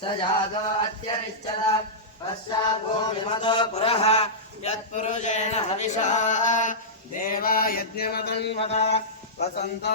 स जातो अत्यरिष्यत पश्चाद्भूमिमतो पुरः यत्पुरुषेण हविषा देवा यज्ञमतन्वत वसन्तो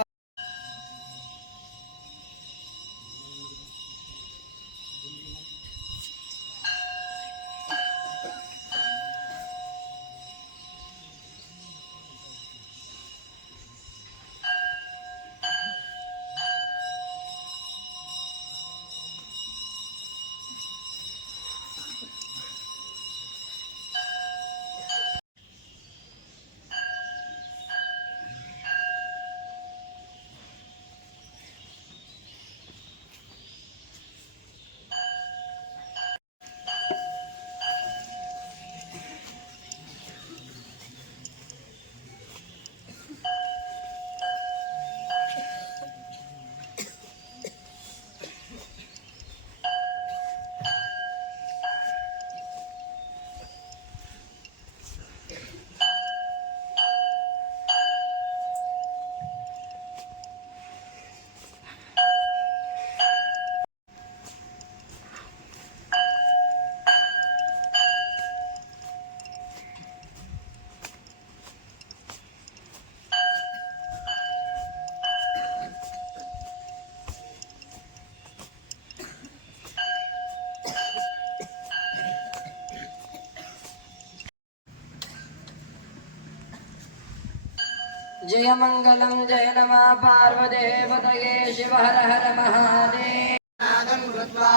जय मंगलम जय नमः पार्वदेवतये शिव हर हर महादेव नादं कृत्वा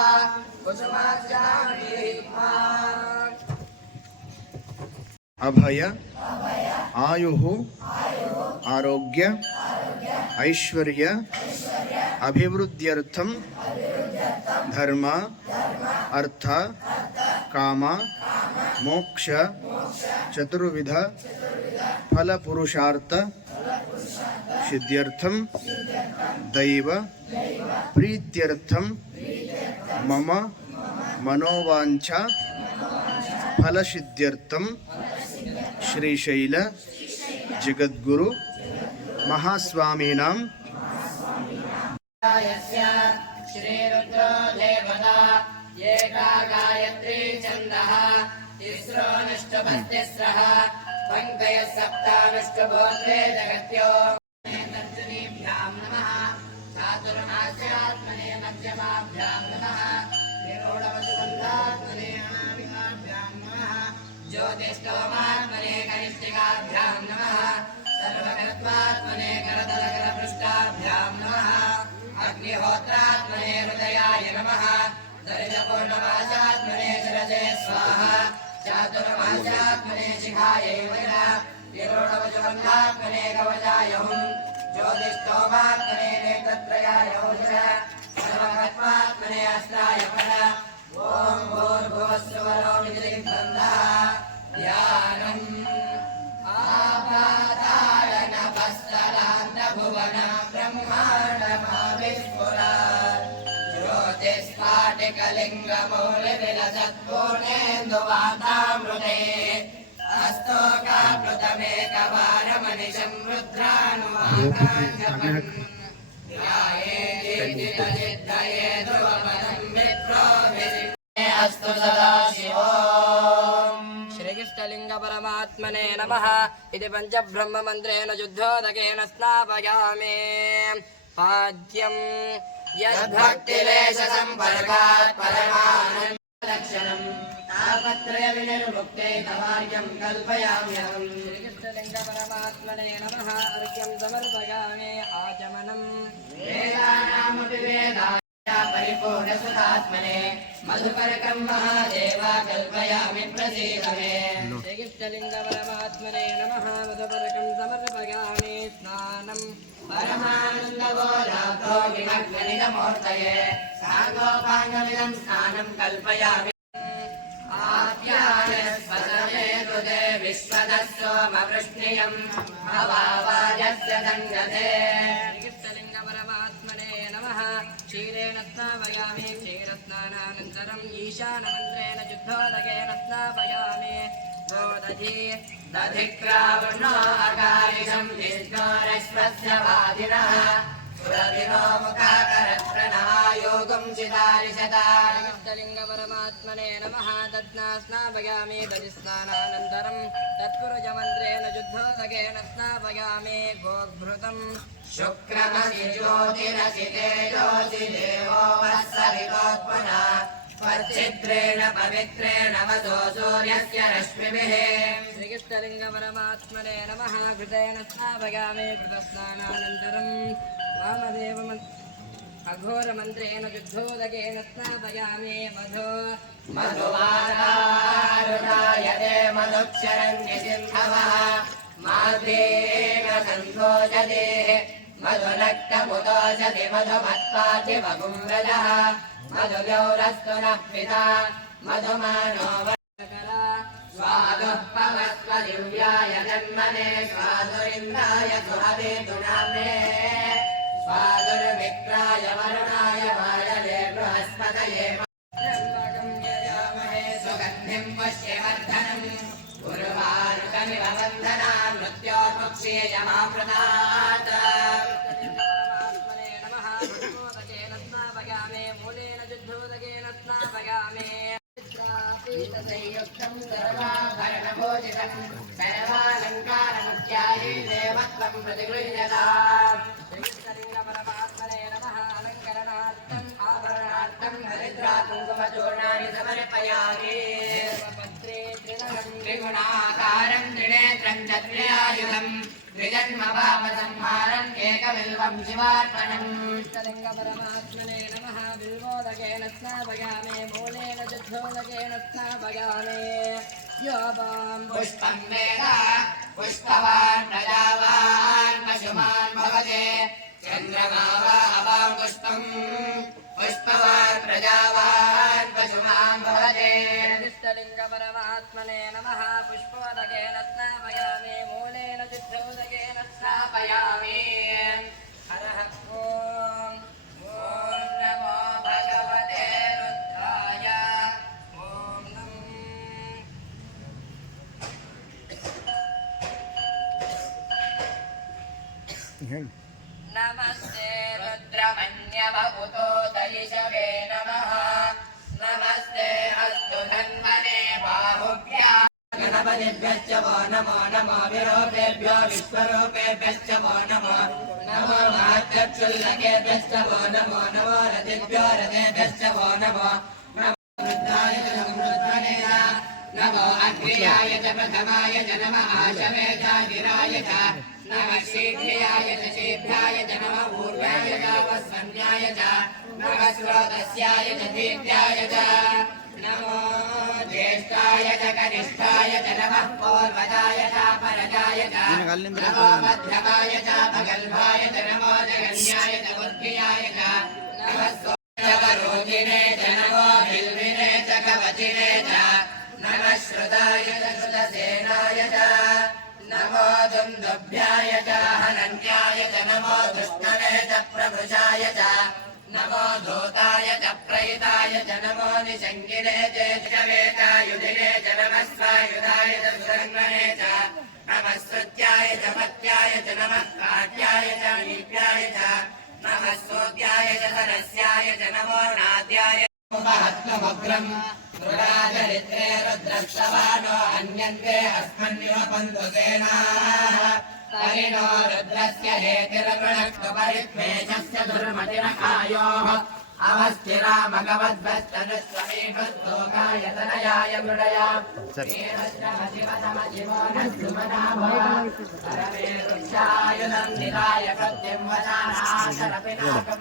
कुसुमार्चामि अभय आयुः आरोग्य ऐश्वर्य अभिवृद्ध्यर्थं धर्म अर्थ काम मोक्ष चतुर्विध फल पुरुषार्थ सिद्ध्यर्थं दैव प्रीत्यर्थं मम मनोवांछा फलसिद्ध्यर्थं श्रीशैल जगद्गुरु महास्वामीनां श्रीरुद्रो देवता एका गायत्री छन्दः तिस्रो नष्टभस्तिस्रः पङ्क्तयः सप्तानुष्टभोत्रे जगत्यो तर्जनीभ्यां नमः चातुर्मास्यात्मने मध्यमाभ्यां नमः निरोढवसुगन्धात्मने अनामिकाभ्यां नमः ज्योतिष्ठोमात्मने कनिष्ठिकाभ्यां नमः सर्वकर्त्वात्मने करतलकरपृष्ठाभ्यां नमः अग्निहोत्रात्मने हृदयाय नमः दरिद्रपूर्णमासात्मने शिरसे स्वाहा चातुर्मास्यात्मने शिखायै वज्रः निरोढवसुगन्धात्मने कवचाय हुं ज्योतिष्ठोमात्मने नेत्रत्रयाय औषधः सर्वकर्त्वात्मने अस्त्राय फल ॐ भूर्भुवस्सुवरोमितिर्बन्धः ध्यानम् आपाताडनभस्तलान्तभुवन ब्रह्माण्डमाविस्फुरत् ज्योतिस्फाटिकलिङ्गमौलिविलसत्पूर्णेन्दुवातामृते अस्तोकामृतमेकवारमनिशं रुद्रानुवाकाञ्जपम् ध्यायेदितचित्तये ध्रुवपदं विप्रोभिषिक्ते अस्तु सदाशिवोम् श्रीकृष्णलिङ्गपरमात्मने नमः इति पञ्चब्रह्ममन्त्रेण शुद्धोदकेन स्नापयामि पाद्यम् यद्भक्तिलेशसम्पर्कात् परमानन्दलक्षणम् तापत्रयविनिर्मुक्ते तवार्घ्यं कल्पयाम्यहम् श्रीकृष्णलिङ्गपरमात्मने नमः अर्घ्यं समर्पयामि आचमनम् वेदानामपि वेदाय परिपूर्णसुतात्मने मधुकरकं महादेवा कल्पयामि प्रसीद मे श्रीकृष्णलिङ्गपरमात्मने नमः मधुकरकं समर्पयामि स्नानम् परमानन्दगोलातो विमग्ननिधमूर्तये साङ्गोपाङ्गमिदं स्नानं कल्पयामि आप्यायस्पदमे तुदे विश्वदस्सोमवृष्णियं भवावाजस्य दङ्गते श्रीकृष्णलिङ्गपरमात्मने नमः क्षीरेण स्नापयामि क्षीरस्नानानन्तरम् ईशानमन्त्रेण शुद्धोदकेन स्नापयामि गोदधि दधिक्रावणो अकारिशं विष्णोरश्वस्य वादिनः सुरभिनो मुखाकरत्रणयोगं चिदारिशतालिङ्गपरमात्मने नमः तद्नास्नापयामि दधिस्नानानन्तरं तत्पुरुषमन्त्रेण शुद्धोदकेन स्नापयामि गोघृतं शुक्रमसि ज्योतिरसि तेजोसि देवो वत्सरितोत्मना पच्चित्रेण पवित्रेण वसो सूर्यस्य रश्मिभिः श्रीकृष्णलिङ्गपरमात्मने नमः घृतेन स्नापयामि घृतस्नानानन्तरं वामदेवमन्त्र अघोरमन्त्रेण शुद्धोदकेन स्नापयामि मधुवारारुणायते मधुक्षरण्यसिन्धवः माद्रेण सन्तोषते मधुनक्तमुदोषति मधुमत्पाथिवगुम्रजः मधुगौरस्तु नः पिता मधुमानो स्वादुः पवस्व दिव्याय जन्मने स्वादुरिन्द्राय सुहवेतु नाम्ने स्वादुर्विक्राय वरुणाय वायवे बृहस्पतये त्र्यम्बकं यजामहे सुगन्धिं पुष्यवर्धनम् उर्वारुकमिव बन्धनान् मृत्योर्मुक्षीयमामृतात् नमः शुद्धोदकेन स्नापयामि मूलेन शुद्धोदकेन स्नापयामि संयुक्तं सर्वाभरणभूषितं सर्वालङ्कारमुख्यायै देवत्वं प्रतिगृह्यताम् श्रीकृष्णलिङ्गपरमात्मने नमः अलङ्करणार्थम् आभरणार्थं हरिद्राकुङ्कुमचूर्णानि समर्पयामि पत्रे त्रिगुणाकारं त्रिनेत्रं च त्रियायुधं त्रिजन्मपापसंहारम् एकबिल्वं शिवार्पणम् श्रीकृष्णलिङ्गपरमात्मने नमः बिल्वोदकेन स्नापयामि मूलेन शुद्धोदकेन स्नापयामि योपां पुष्पं वेद पुष्पवान् प्रजावान् पशुमान् भवते चन्द्रमा वा अवां पुष्पम् पुष्पवान् प्रजावान् पशुमान् भवते श्रीकृष्णलिङ्गपरमात्मने नमः पुष्पोदकेन स्नापयामि मूलेन शुद्धोदकेन स्नापयामि हरः ॐ नमो भगवते रुद्राय ॐ नमस्ते रुद्रमन्यवपुतो दयिषवे नमः नमस्ते अस्तु धन्वने बाहुभ्याम् गणपतिभ्यश्च वो नमो नमो विरूपेभ्यो विश्वरूपेभ्यश्च वो नमो नमो महत्यक्षुल्लकेभ्यश्च वो नमो नमो रतिभ्यो रतेभ्यश्च वो नमो रुद्राय च रुद्रने नमो अग्र्याय च प्रथमाय च नमः आशवेशागिराय च नमः शीघ्राय च शीघ्राय च नमः ऊर्वाय च वस्वन्याय च नमः स्रोतस्याय च दीप्त्याय च नमो ज्येष्ठाय च कनिष्ठाय च नमः पूर्वजाय च परजाय च नमो मध्यमाय च भगल्भाय च नमो जगन्याय च बुद्धियाय च नमः सोमवरोधिने च नमो बिल्विने च कवचिने च नमः श्रुताय च श्रुतसेनाय च नमो दुन्दुभ्याय च हनन्याय च नमो दुष्टने च प्रभृशाय च नमो धूताय च प्रयुताय च नमो निषङ्गिने च वेतायुधिने च नमः स्वायुधाय च सुरन्वने च नमः श्रुत्याय च मत्याय च नमः काट्याय च नीप्याय च नमः सोत्याय च सरस्याय च नमो नाद्याय महत्त्वमग्रम् रुद्राचरित्रे रुद्रस्तवानो अन्यन्ते अस्मन्निव पन्तुसेनाः परिणो रुद्रस्य हेतिर्वृणक्तु परित्वेषस्य दुर्मतिरकायोः अवस्थिरा मगवद्भस्तनुस्वमीभस्तोकाय तनयाय मृडय वीरश्रमशिवतमशिवो न सुमनाभो परमे वृक्षायुधं निराय प्रत्यं वदानाशरपिनाकं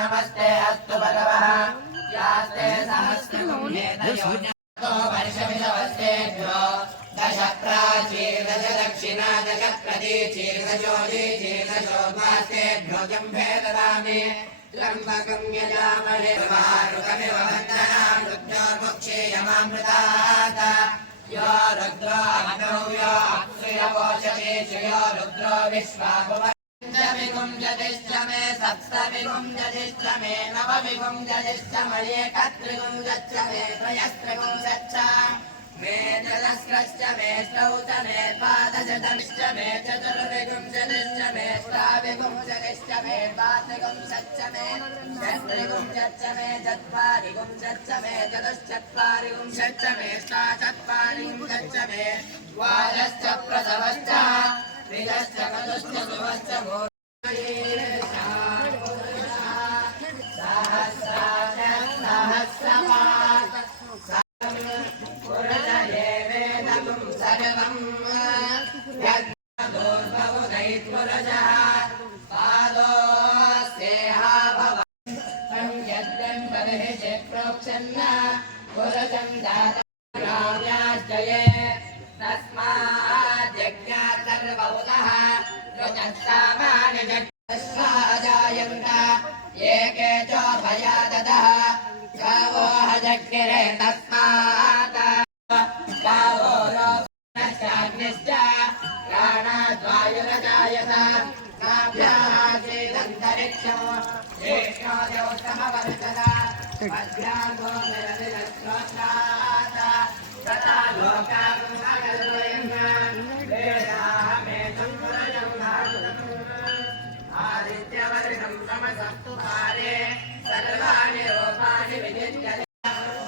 नमस्ते अस्तु भगवः यास्ते सहस्रगुण्येतयो वर्षमिदवस्तेभ्यो दश प्राचीर दश दक्षिणा दश प्रतीचीर दशोद्वास्तेभ्यो जम्भे ददामि त्र्यम्बकं यजामहे वारुकमिव बन्धनान् मृत्योर्मुक्षीयमामृतात् यो रुद्रो अग्नौ यो अक्षयवोषधीषु यो रुद्रो विश्वाभुव विगुंजतिश्च मे सप्तविगुंजतिश्च मे नवविगुंजतिश्च मे एकत्रिगुंजच्च मे त्रयस्त्रिगुंजच्च मे चतस्रश्च मे ष्टौच मे द्वादशतश्च मे चतुर्विंशतिश्च मे ष्टाविंशतिश्च मे द्वात्रिंशच्च मे षट्त्रिंशच्च मे चत्वारिंशच्च मे चतुश्चत्वारिंशच्च मे ष्टाचत्वारिंशच्च मे द्वादश्च प्रसवश्च त्रिदश्च चतुश्च सुवश्च एके च भयाददः गावो हजक्किरे तस्मात् गावो रोपणश्चाग्निश्च प्राणाद्वायुरजायत नाभ्यासीदन्तरिक्षो ज्येष्ठो देवोत्तमवर्तत वज्रागो निरतिरश्रोत्रात् तथा लोकाम् अगर्वयन् वेदाहमेतं पुरजं धातुम् आदित्यवर्णं तमसस्तु पारे सर्वाणि रूपाणि विचिन्त्यते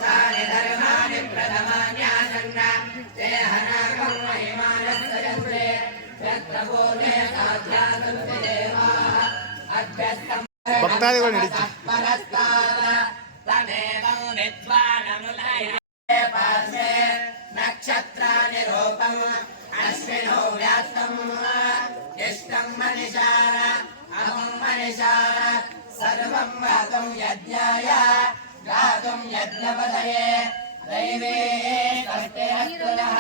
तानि धर्माणि प्रथमान्यासन्न ते हनाकं महिमानस्य यन्त्रे यत्र पूर्णे साध्यासन्ति देवाः अभ्यस्तं ಭಕ್ತಾದಿಗಳು ನಡೀತಿ परस्तात् तमेवं विद्वानमुदये पार्श्वे नक्षत्राणि रूपम् अश्विनौ व्याप्तम् इष्टं मनिषाण अहं मनिषाण सर्वं गातुं यज्ञाय गातुं यज्ञपदये दैवे कष्टे अस्तु नः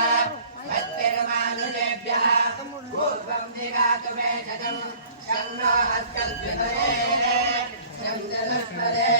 भक्तिर्मानुषेभ्यः पूर्वं दिगातु मे शतं शं नो हस्तद्वितये शं चतुष्पदे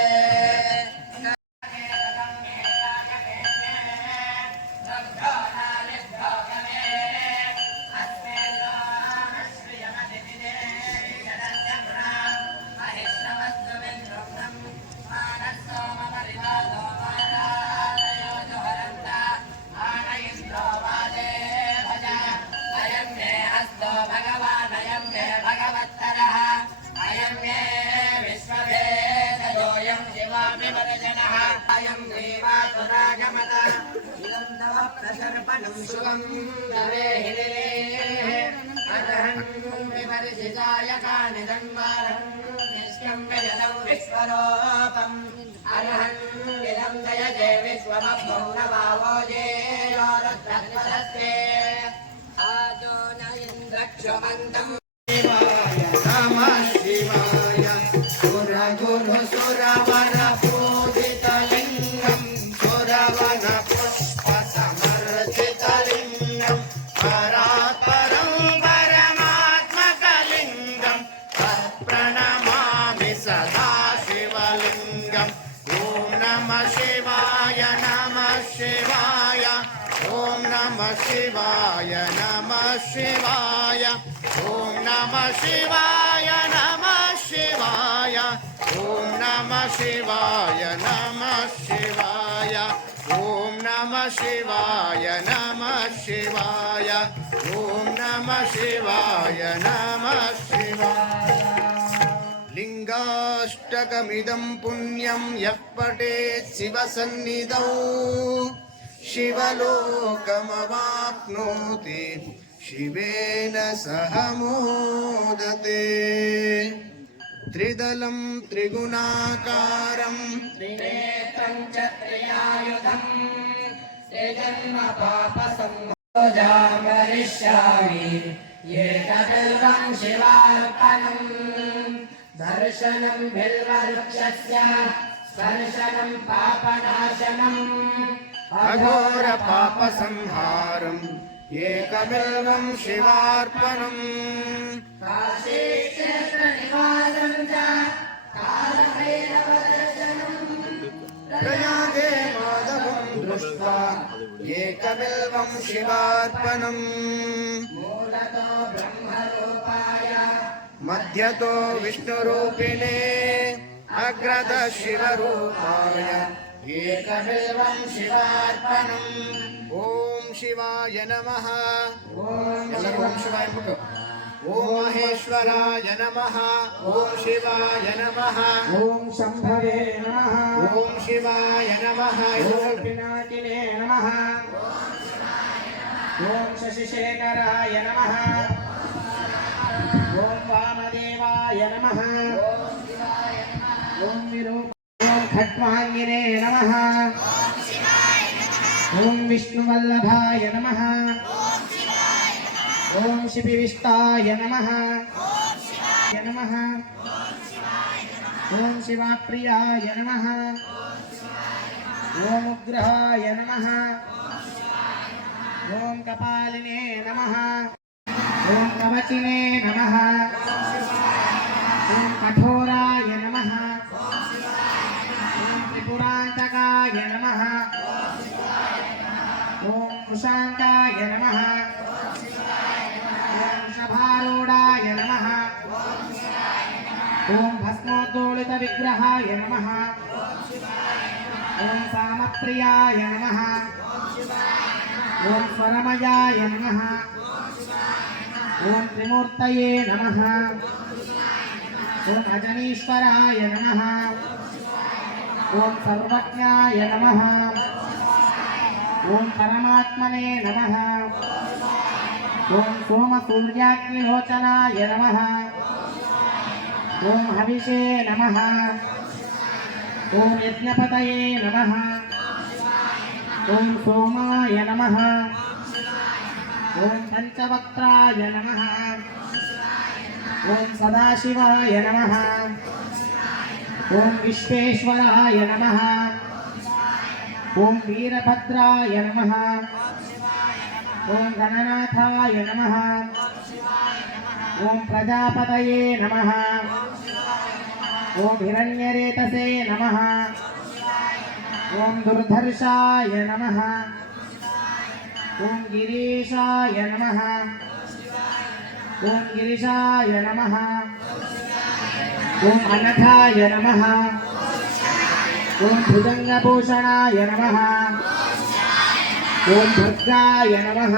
शुभं विवर्जिताय कानिदन्वारं निष्कम्य जलं विश्वरूपम् अर्हन् विदं जयते विश्वमभौ न भावो जेयो रुद्रस्ते आदो न इन्द्रक्षमन्तम् नमः शिवाय सुरगुरु सुरवर पूजितलिङ्गं सुरवन पुष्पसमर्जितलिङ्गं परात्परं परमात्मकलिङ्गं तत्प्रणमामि सदा शिवलिङ्गम् ॐ नमः शिवाय नमः शिवाय ॐ नमः शिवाय नमः शिवाय ॐ नमः शिवाय नमः शिवाय ॐ नमः शिवाय नमः शिवाय ॐ नमः शिवाय नमः शिवाय ॐ नमः शिवाय नमः शिवाय लिङ्गाष्टकमिदं पुण्यं यः पठेत् शिवसन्निधौ शिवलोकमवाप्नोति शिवेन सह मोदते त्रिदलं त्रिगुणाकारं त्रिनेत्रं च त्रियायुधम् त्रिजन्म पापसंभोजां करिष्यामि एतदेवं शिवार्पणम् दर्शनं बिल्ववृक्षस्य स्पर्शनं पापनाशनम् अघोरपापसंहारम् एकबिल्वं शिवार्पणम् काशीक्षेत्रनिवासं च कालभैरवदर्शनम् प्रयागे माधवं दृष्ट्वा एकबिल्वं शिवार्पणम् मूलतो ब्रह्मरूपाय मध्यतो विष्णुरूपिणे अग्रतः शिवरूपाय ಏಕಬಿಲ್ವಂ ಶಿವಾರ್ಪಣಂ. ಓಂ ಶಿವಾಯ ನಮಃ. ಓಂ ಎಲ್ಲರೂ ಓಂ ಶಿವಾಯ ಬಿಟ್ಟು. ಓಂ ಮಹೇಶ್ವರಾಯ ನಮಃ. ಓಂ ಶಿವಾಯ ನಮಃ. ಓಂ ಶಂಭವೇ ನಮಃ. ಓಂ ಶಿವಾಯ ನಮಃ. ಓಂ ಪಿನಾಕಿನೇ ನಮಃ. ಓಂ ಶಶಿಶೇಖರಾಯ ನಮಃ. ಓಂ ವಾಮದೇವಾಯ ನಮಃ. ಓಂ ವಿರೂಪ. ಓಂ ಖಟ್ವಾಂಗಿನೇ ನಮಃ. ಓಂ ವಿಷ್ಣುವಲ್ಲಭಾಯ ನಮಃ. ಓಂ ಶಿಪಿವಿಷ್ಟಾಯ ನಮಃ. ನಮಃ. ಓಂ ಶಿವಪ್ರಿಯಾಯ ನಮಃ. ಓಂ ಉಗ್ರಹಾಯ ನಮಃ. ಓಂ ಕಪಾಲಿನೇ ನಮಃ. ಓಂ ಕವಚಿನೇ ನಮಃ. ಓಂ ಕಠೋರಾಯ ನಮಃ. ಓಂ ತ್ರಿಪುರಾಂತಕಾಯ ನಮಃ. ಓಂ ಕುಶಾಂಕಾಯ ನಮಃ. ಓಂ ವೃಷಭಾರೂಢಾಯ ನಮಃ. ಓಂ ಭಸ್ಮೋದ್ದೋಳಿತ ವಿಗ್ರಹಾಯ ನಮಃ. ಓಂ ಸಾಮಪ್ರಿಯಾಯ ನಮಃ. ಓಂ ಸ್ವರಮಯಾಯ ನಮಃ. ಓಂ ತ್ರಿಮೂರ್ತಯೇ ನಮಃ. ಓಂ ಅಜನೀಶ್ವರಾಯ ನಮಃ. ಓಂ ಸರ್ವಜ್ಞಾಯ ನಮಃ. ಓಂ ಪರಮಾತ್ಮನೇ ನಮಃ. ಓಂ ಸೋಮಸೂರ್ಯಾಗ್ನಿಲೋಚನಾಯ ನಮಃ. ಓಂ ಹವಿಷೇ ನಮಃ. ಓಂ ಯಜ್ಞಪತಯೇ ನಮಃ. ಓಂ ಸೋಮಾಯ ನಮಃ. ಓಂ ಪಂಚವಕ್ತ್ರಾಯ ನಮಃ. ಓಂ ಸದಾಶಿವಾಯ ನಮಃ. ಓಂ ವಿಶ್ವೇಶ್ವರಾಯ ನಮಃ. ಓಂ ವೀರಭದ್ರಾಯ ನಮಃ. ಓಂ ಗಣನಾಥಾಯ ನಮಃ. ಓಂ ಪ್ರಜಾಪತಯೇ ನಮಃ. ಓಂ ಹಿರಣ್ಯರೇತಸೇ ನಮಃ. ಓಂ ದುರ್ಧರ್ಷಾಯ ನಮಃ. ಓಂ ಗಿರೀಶಾಯ ನಮಃ. ಓಂ ಗಿರಿಶಾಯ ನಮಃ. ಓಂ ಅನಘಾಯ ನಮಃ. ಓಂ ಭುಜಂಗಭೂಷಣಾಯ ನಮಃ. ಓಂ ಭದ್ರಾಯ ನಮಃ.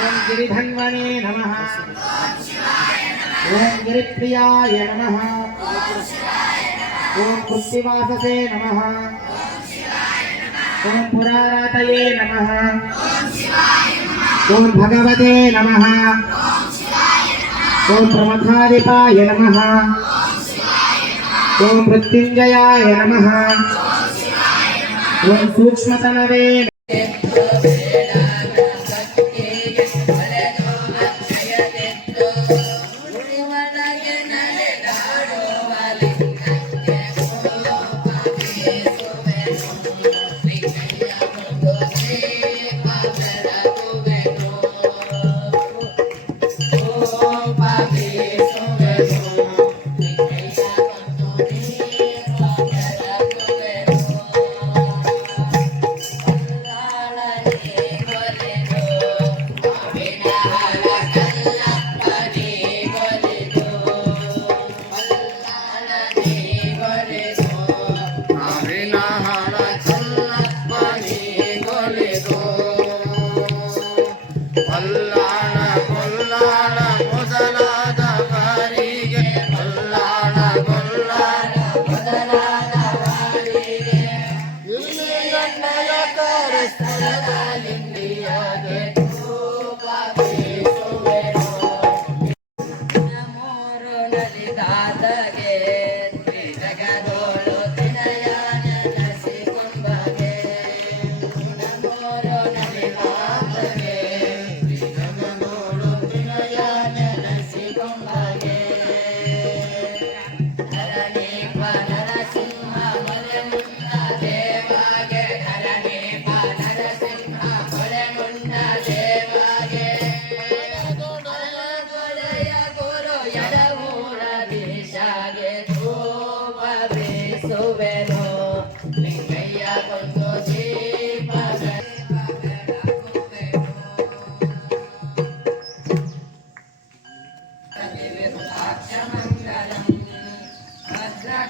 ಓಂ ಗಿರಿಧನ್ವನೇ ನಮಃ. ಓಂ ಗಿರಿಪ್ರಿಯಾಯ ನಮಃ. ಓಂ ಕೃತ್ತಿವಾಸಸೇ ನಮಃ. ಓಂ ಪುರಾರಾತಯೇ ನಮಃ. ಓಂ ಭಗವತೆ ನಮಃ. ಓಂ ಪ್ರಮಥಾಧಿಪಾಯ ನಮಃ. ಓಂ ಮೃತ್ಯುಂಜಯಾಯ ನಮಃ. ಓಂ ಸೂಕ್ಷ್ಮತನವೇ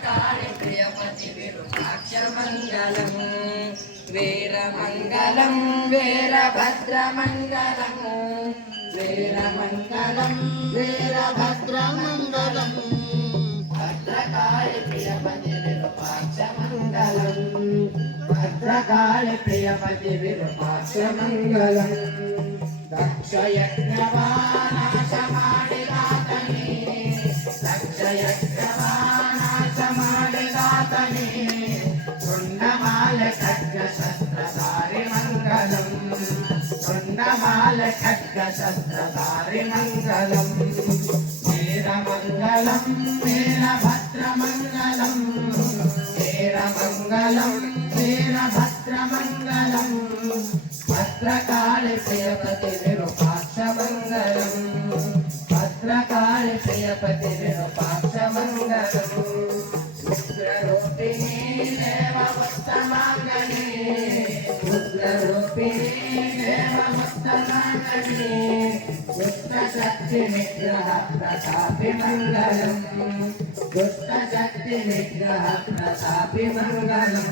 భద్రకాళి ప్రియపతి విరూపాక్షమంగళం వీరమంగళం వీరభద్రమంగళం వీరమంగళం వీరభద్రమంగళం భద్రకాళి ప్రియపతి విరూపాక్షమంగళం భద్రకాళి ప్రియపతి విరూపాక్షమంగళం దక్షయజ్ఞవానాశమాడిదాతని దక్షయజ్ఞవానాశమాడిదాతని కుండమాల ఖడ్గ శస్త్రధారి మంగళం కుండమాల ఖడ్గ శస్త్రధారి మంగళం వీరమంగళం వీరభద్రమంగళం వీరమంగళం వీరభద్రమంగళం భద్రకాళి ప్రియపతి విరూపాక్షమంగళం భద్రకాళి ప్రియపతి విరూపాక్షమంగళం ఉగ్రరూపిణీ దేవముత్తమాంగళి ఉగ్రరూపిణీ దేవముత్తమాంగళి దుష్టశక్తి నిగ్రహ ప్రతాపి మంగళం దుష్టశక్తి నిగ్రహ ప్రతాపి మంగళం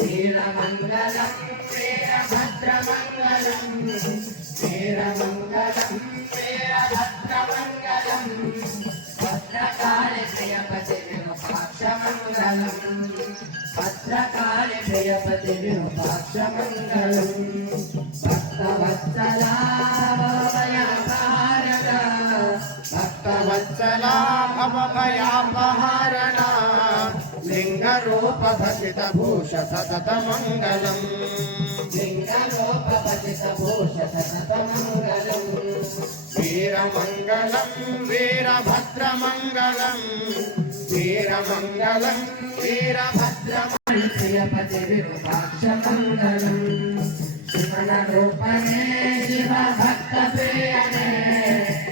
వీరమంగళం వీరభద్రమంగళం వీరమంగళం వీరభద్రమంగళం భద్రకాళి ప్రియపతి విరూపాక్షమంగళం భద్రకాళి ప్రియపతి విరూపాక్షమంగళం భక్తవత్సలా భవభయాపహారణ భక్తవత్సలా భవభయాపహారణ లింగరూపభసిత భూష సతత మంగళం లింగరూపభసిత భూష సతత మంగళం వీరమంగళం వీరభద్రమంగళం వీరమంగళం వీరభద్రమంగళం ప్రియపతి విరూపాక్షమంగళం శివన రూపనే శివ భక్త ప్రియనే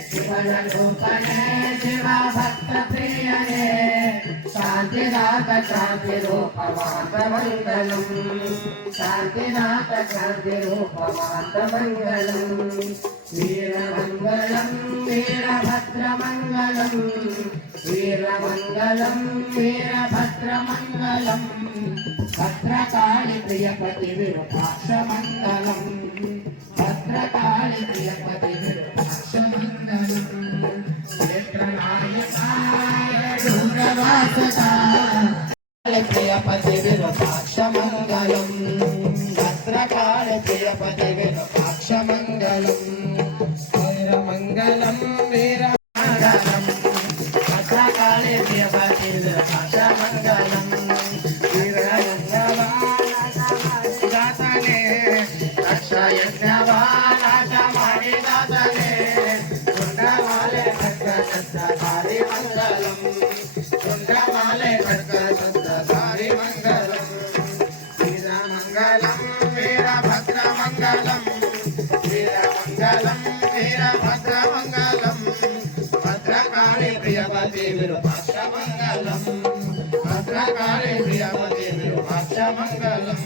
శివన రూపనే శివ భక్త ప్రియనే శాంతిదాత శాంతి రూపమాత మంగళం శాంతిదాత శాంతి రూపమాత మంగళం వీరమంగళం వీరభద్రమంగళం వీరమంగళం వీరభద్రమంగళం భద్రకాళి ప్రియపతి విరూపాక్షమంగళం భద్రకాళి ప్రియపతి విరూపాక్షమంగళం క్షేత్రనాయకాయ దుర్గవాసకాయ ప్రియపతి విరూపాక్షమంగళం భద్రకాళి ప్రియపతి విరూపాక్షమంగళం వీరమంగళం వీరమంగళం భద్రకాళి ప్రియపతి విరూపాక్షమంగళం వీరయజ్ఞవానాశమాడిదాతనే దక్షయజ్ఞవానాశమాడిదాతనే కుండమాలే ఖడ్గ శస్త్రధారి మంగళం కుండమాలే ఖడ్గ శస్త్రధారి మంగళం వీరమంగళం వీరభద్రమంగళం వీరమంగళం వీరభద్రమంగళం భద్రకాళి ప్రియపతి విరూపాక్షమంగళం భద్రకాళి ప్రియపతి విరూపాక్షమంగళం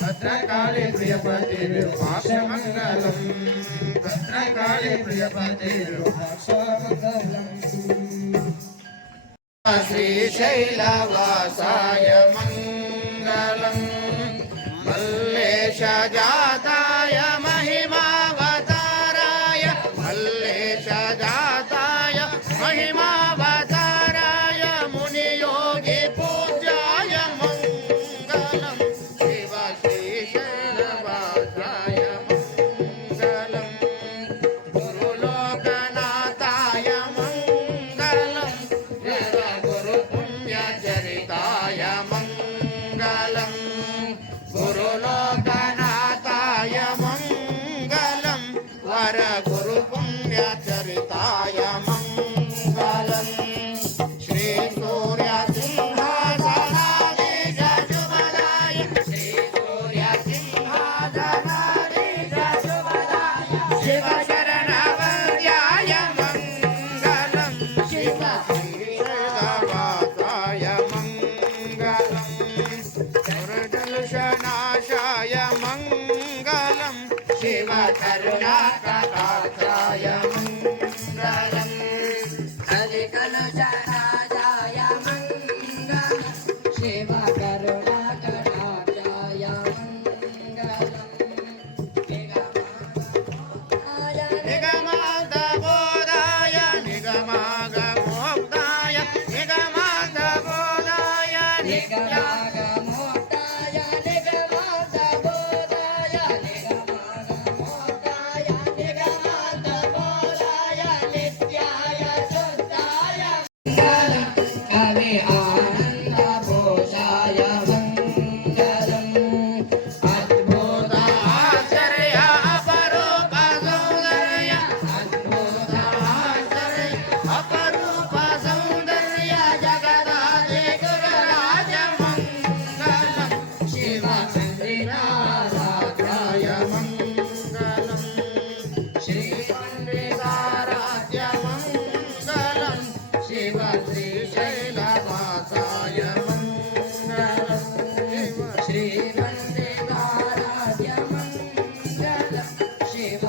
భద్రకాళి ప్రియపతి విరూపాక్షమంగళం భద్రకాళి ప్రియపతి విరూపాక్షమంగళం శ్రీశైలవాసాయ మంగళం మల్లేశ జాతాయ మహిమావతారాయ మల్లేశ జాతాయ మహిమావతారాయ మునియోగి పూజ్యాయ మంగళం శివ శ్రీశైలవాసాయ మంగళం గురులోకనాథాయ మంగళం శివ గురు పుణ్యచరితాయ మంగళం గురులోకనాథాయ మంగళం వర గురు పుణ్యచరితాయ మంగళం శ్రీ సూర్య సింహా नित्याय कवि आनंद घोषाय मंगलम् अद्भुत आश्चर्य अपरूप सौंदर्य अद्भुत आश्चर्य अपरूप सौंदर्य जगदादि गुरुराज मंगलम् शिव चंद्रिकाराध्याय मंगलम् श्री चंद्रिकाराध्य मंगलम् शिव श्रीशैलवासाय मंगलम् श्रीवन्देवाराध्य मंगलम् शिव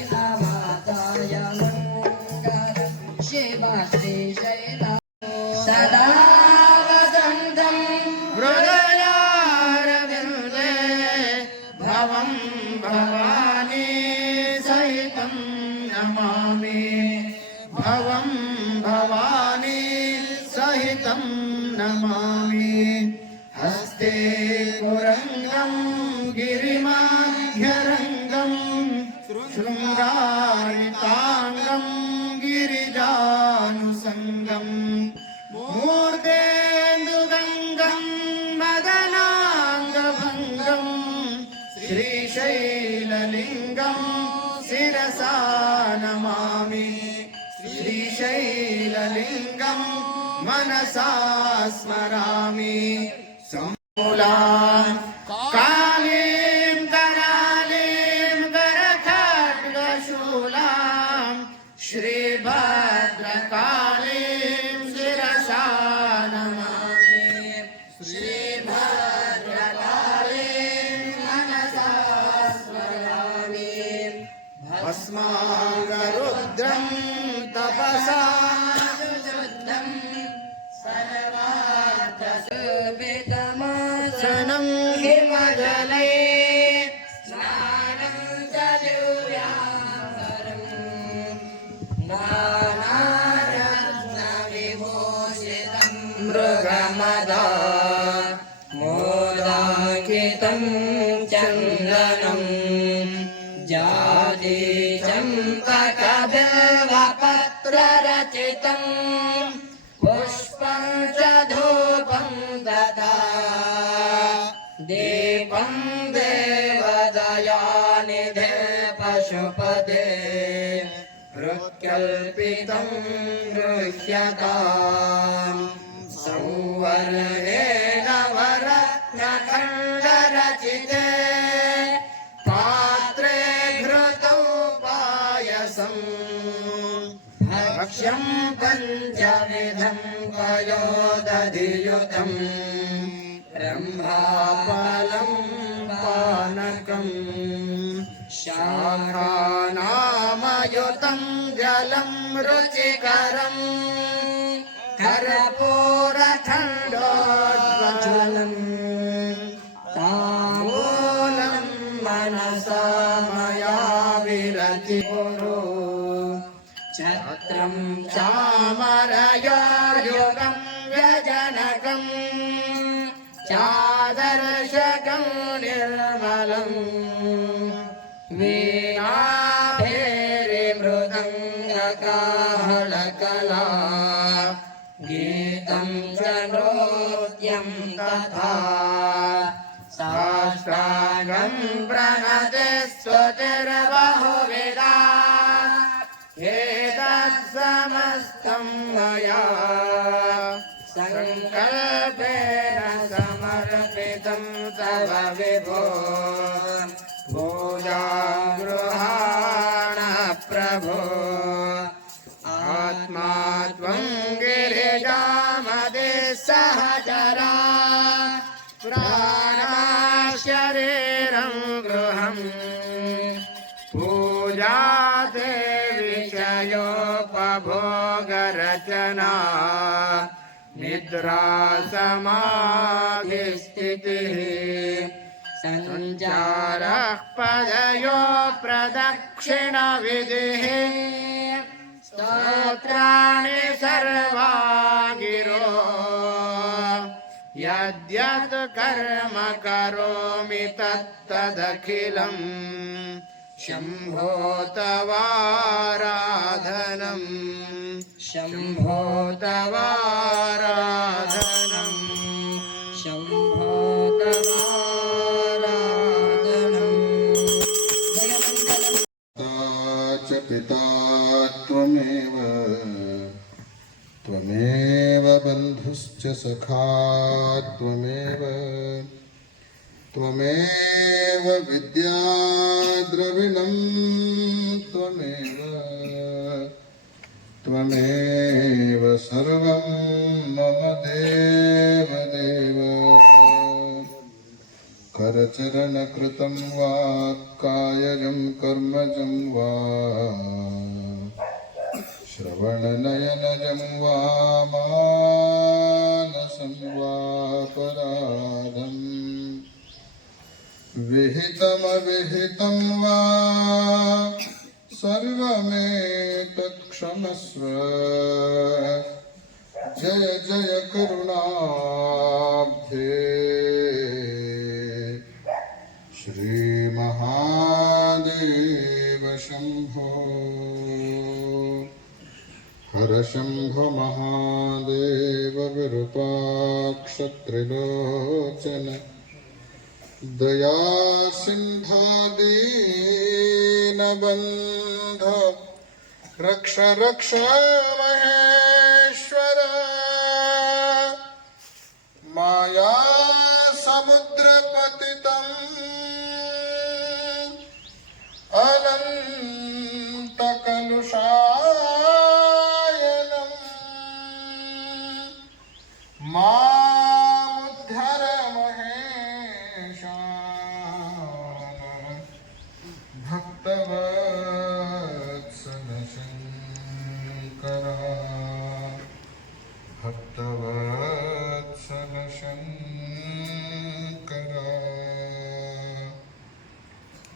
श्रीशैलवासाय मंगलम् शिव श्रीशैल सदा वसन्तम् हृदयारविन्दे भवं भवानी सहितं नमामि भवं भवानी सहितं नमामि हस्ते पुरङ्गं गिरिमाध्यरङ्गं शृङ्गारिताङ्गं गिरिजानुसङ्गं मूर्धेन्दुगङ्गं मदनाङ्गभङ्गं श्रीशैललिङ्गं शिरसा नमामि श्रीशैललिङ्गं मनसा स्मरामि समूलां कालीं करालीं करखड्गशूलां श्रीभद्रकालीं शिरसा नमामि श्रीभद्रकालीं मनसा स्मरामि भस्माङ्गरुद्रं तपसा शुद्धं सर्वार्थशोभितमासनं हिमजले स्नानं च दिव्याम्बरं नानारत्नविभूषितं मृगमदा मोदाङ्कितं चन्दनं जाति चम्पकबिल्वपत्ररचितं पुष्पं च धूपं तथा दीपं देवदयानिधे पशुपते हृत्कल्पितं गृह्यताम् संवर्णे नवरत्नखण्डरचिते पात्रे घृतौ पायसं भक्ष्यं पञ्चविधं पयोदधियुतं रम्भाफलं पानकम् शाखानामयुतं जलं रुचिकरम् कर्पूरखण्डोज्ज्वलम् ताम्बूलं मनसा मया विरचिपुरो छत्रं चामरयोर्युगं व्यजनकं चादर्शकं निर्मलं वीणाभेरिमृदङ्गकाहळकला गीतं च नृत्यं तथा साष्टाङ्गं प्रणते स्तुतिर्बहुविधा एतत्समस्तं मया सङ्कल्पेन समर्पितं तव विभो पूजां गृहाण प्रभो आत्मा त्वं गिरिजामदे सहचरा प्राणा शरीरं गृहम् पूजा ते विषयोपभोगरचना निद्रा समाधिस्थितिः सञ्चारः पदयो प्रदक्षिणविधिः स्तोत्राणि सर्वा गिरो यद्यत् कर्म करोमि तत्तदखिलम् शम्भो तवाराधनम् शम्भो तवाराधनम् शम्भो च पिता त्वमेव त्वमेव बन्धुश्च सखा त्वमेव त्वमेव विद्या द्रविणं त्वमेव त्वमेव सर्वं मम देवदेव करचरणकृतं वा कायजं कर्मजं वा श्रवणनयनजं वा मानसं वापराधम् विहितमविहितं वा सर्वमेतत्क्षमस्व जय जय करुणाब्धे श्री महादेव शंभो हर शंभो महादेव विरूपाक्ष त्रिलोचन दया सिंधा दीनबंध रक्ष रक्ष महेश्वर माया समुद्र पतितम् अनंत कलुषायनम् मामुद्धर भक्तवत्सल शंकरा भक्तवत्सल शंकरा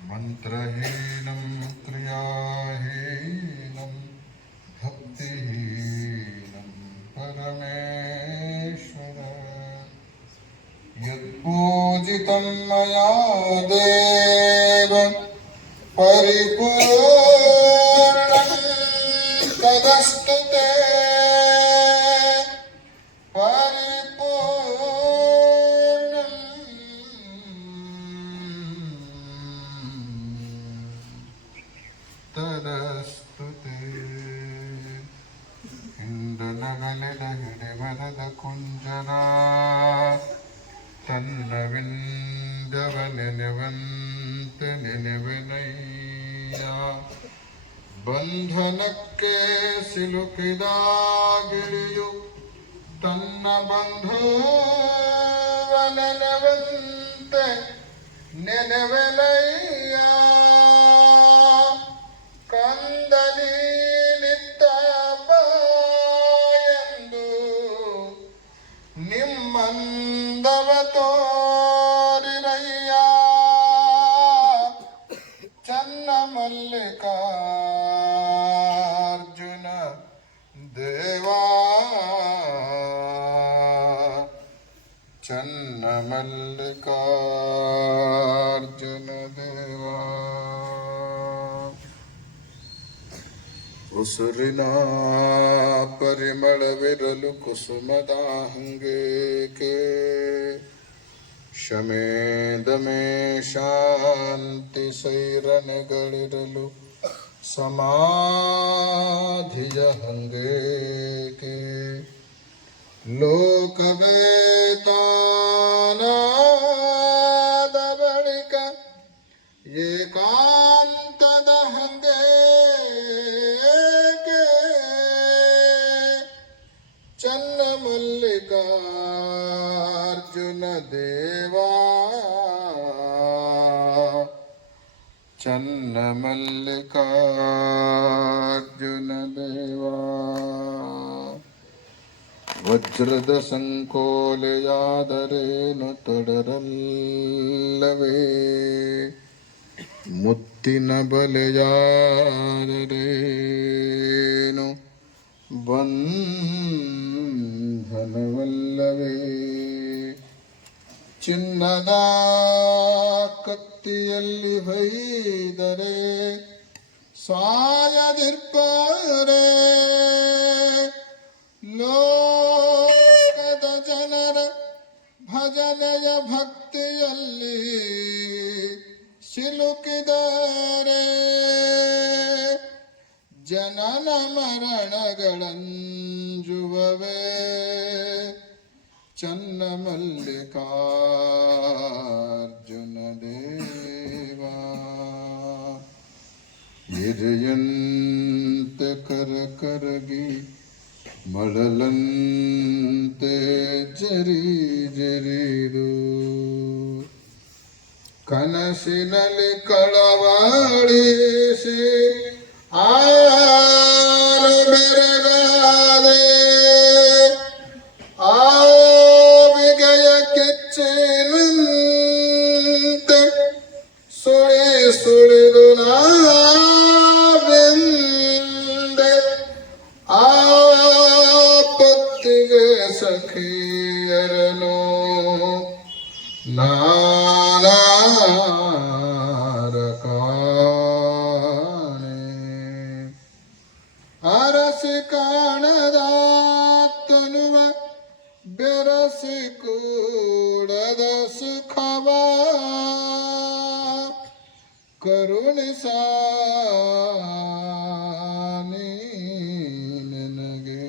मंत्रहीनं क्रियाहीनं भक्तिहीनं परमेश्वर यत्पूजितं मया देव परिपूर्णं तदस्तु ते परिपूर्णं तदस्तु ते हिन्दनगलिडहिडिवरद कुञ्जरा ತನ್ನವಿಂದವನೆನೆವಂತ ನೆನೆವನಯ್ಯ ಬಂಧನಕ್ಕೆ ಸಿಲುಕಿದ ಗಿಳಿಯು ತನ್ನ ಬಂಧುವನೆನೆವಂತೆ ನೆನೆವನಯ್ಯ ಕಂದನಿ ನಿತ್ತ ಎಂದು ನಿಮ್ಮಂದವ ತೋರಿರಯ್ಯ ಚನ್ನ ಮಲ್ಲಿಕಾರ್ಜುನ ದೇವಾ ಚನ್ನ ಮಲ್ಲಿಕಾರ್ಜುನ ದೇವಾ ಉಸುರಿನ ಪರಿಮಳವಿರಲು ಕುಸುಮದ ಹಂಗೇಕೆ ಶಮೇದಮೇ ಶಾಂತಿ ಸೈರನೆಗಳಿರಲು ಸಮಾಧಿಯ ಹಂಗೇಕೆ ಲೋಕವೇತಾನಾದ ಬಳಿಕ ಏಕಾಂತದ ಹಂದೇಕೆ ಚನ್ನ ಮಲ್ಲಿಕಾರ್ಜುನ ದೇವಾ ಚನ್ನ ಮಲ್ಲಿಕಾರ್ಜುನ ದೇವಾ ವಜ್ರದ ಸಂಕೋಲೆಯಾದರೇನು ತೊಡರಲ್ಲವೇ ಮುತ್ತಿನ ಬಲೆಯಾದರೇನು ಬಂಧನವಲ್ಲವೇ ಚಿನ್ನದ ಕತ್ತಿಯಲ್ಲಿ ಹೊಯ್ದರೆ ಸಾಯದಿರ್ಪಾರೆ. ಲೋಕದ ಜನರ ಭಜನೆಯ ಭಕ್ತಿಯಲ್ಲಿ ಸಿಲುಕಿದರೆ ಜನನ ಮರಣಗಳಂಜುವವೇ ಚನ್ನಮಲ್ಲಿಕಾರ್ಜುನ ದೇವ. ಎದೆಯಂತೆ ಕರಗಿ ಮಳಲಂತೆ ಜರಿ ಜರಿದು ಕನಸಿನಲ್ಲಿ ಕಳವಳಿಸಿ ಆರ ಬೆರಗಾದೆ. ಆವಿಗೆಯ ಕೆಚ್ಚಿನಂತೆ ಸುಳಿದು ನಾವೆಂದೆ. ಆಪತ್ತಿಗೆ ಸಖಿಯರನು ನಾನಾರ ಕಾಣೆ. ಅರಸಿ ಕಾಣದ ತನುವ ಬೆರಸಿ ಕೂಡದ ಸುಖವ ಕರುಣಿಸ ನನಗೆ.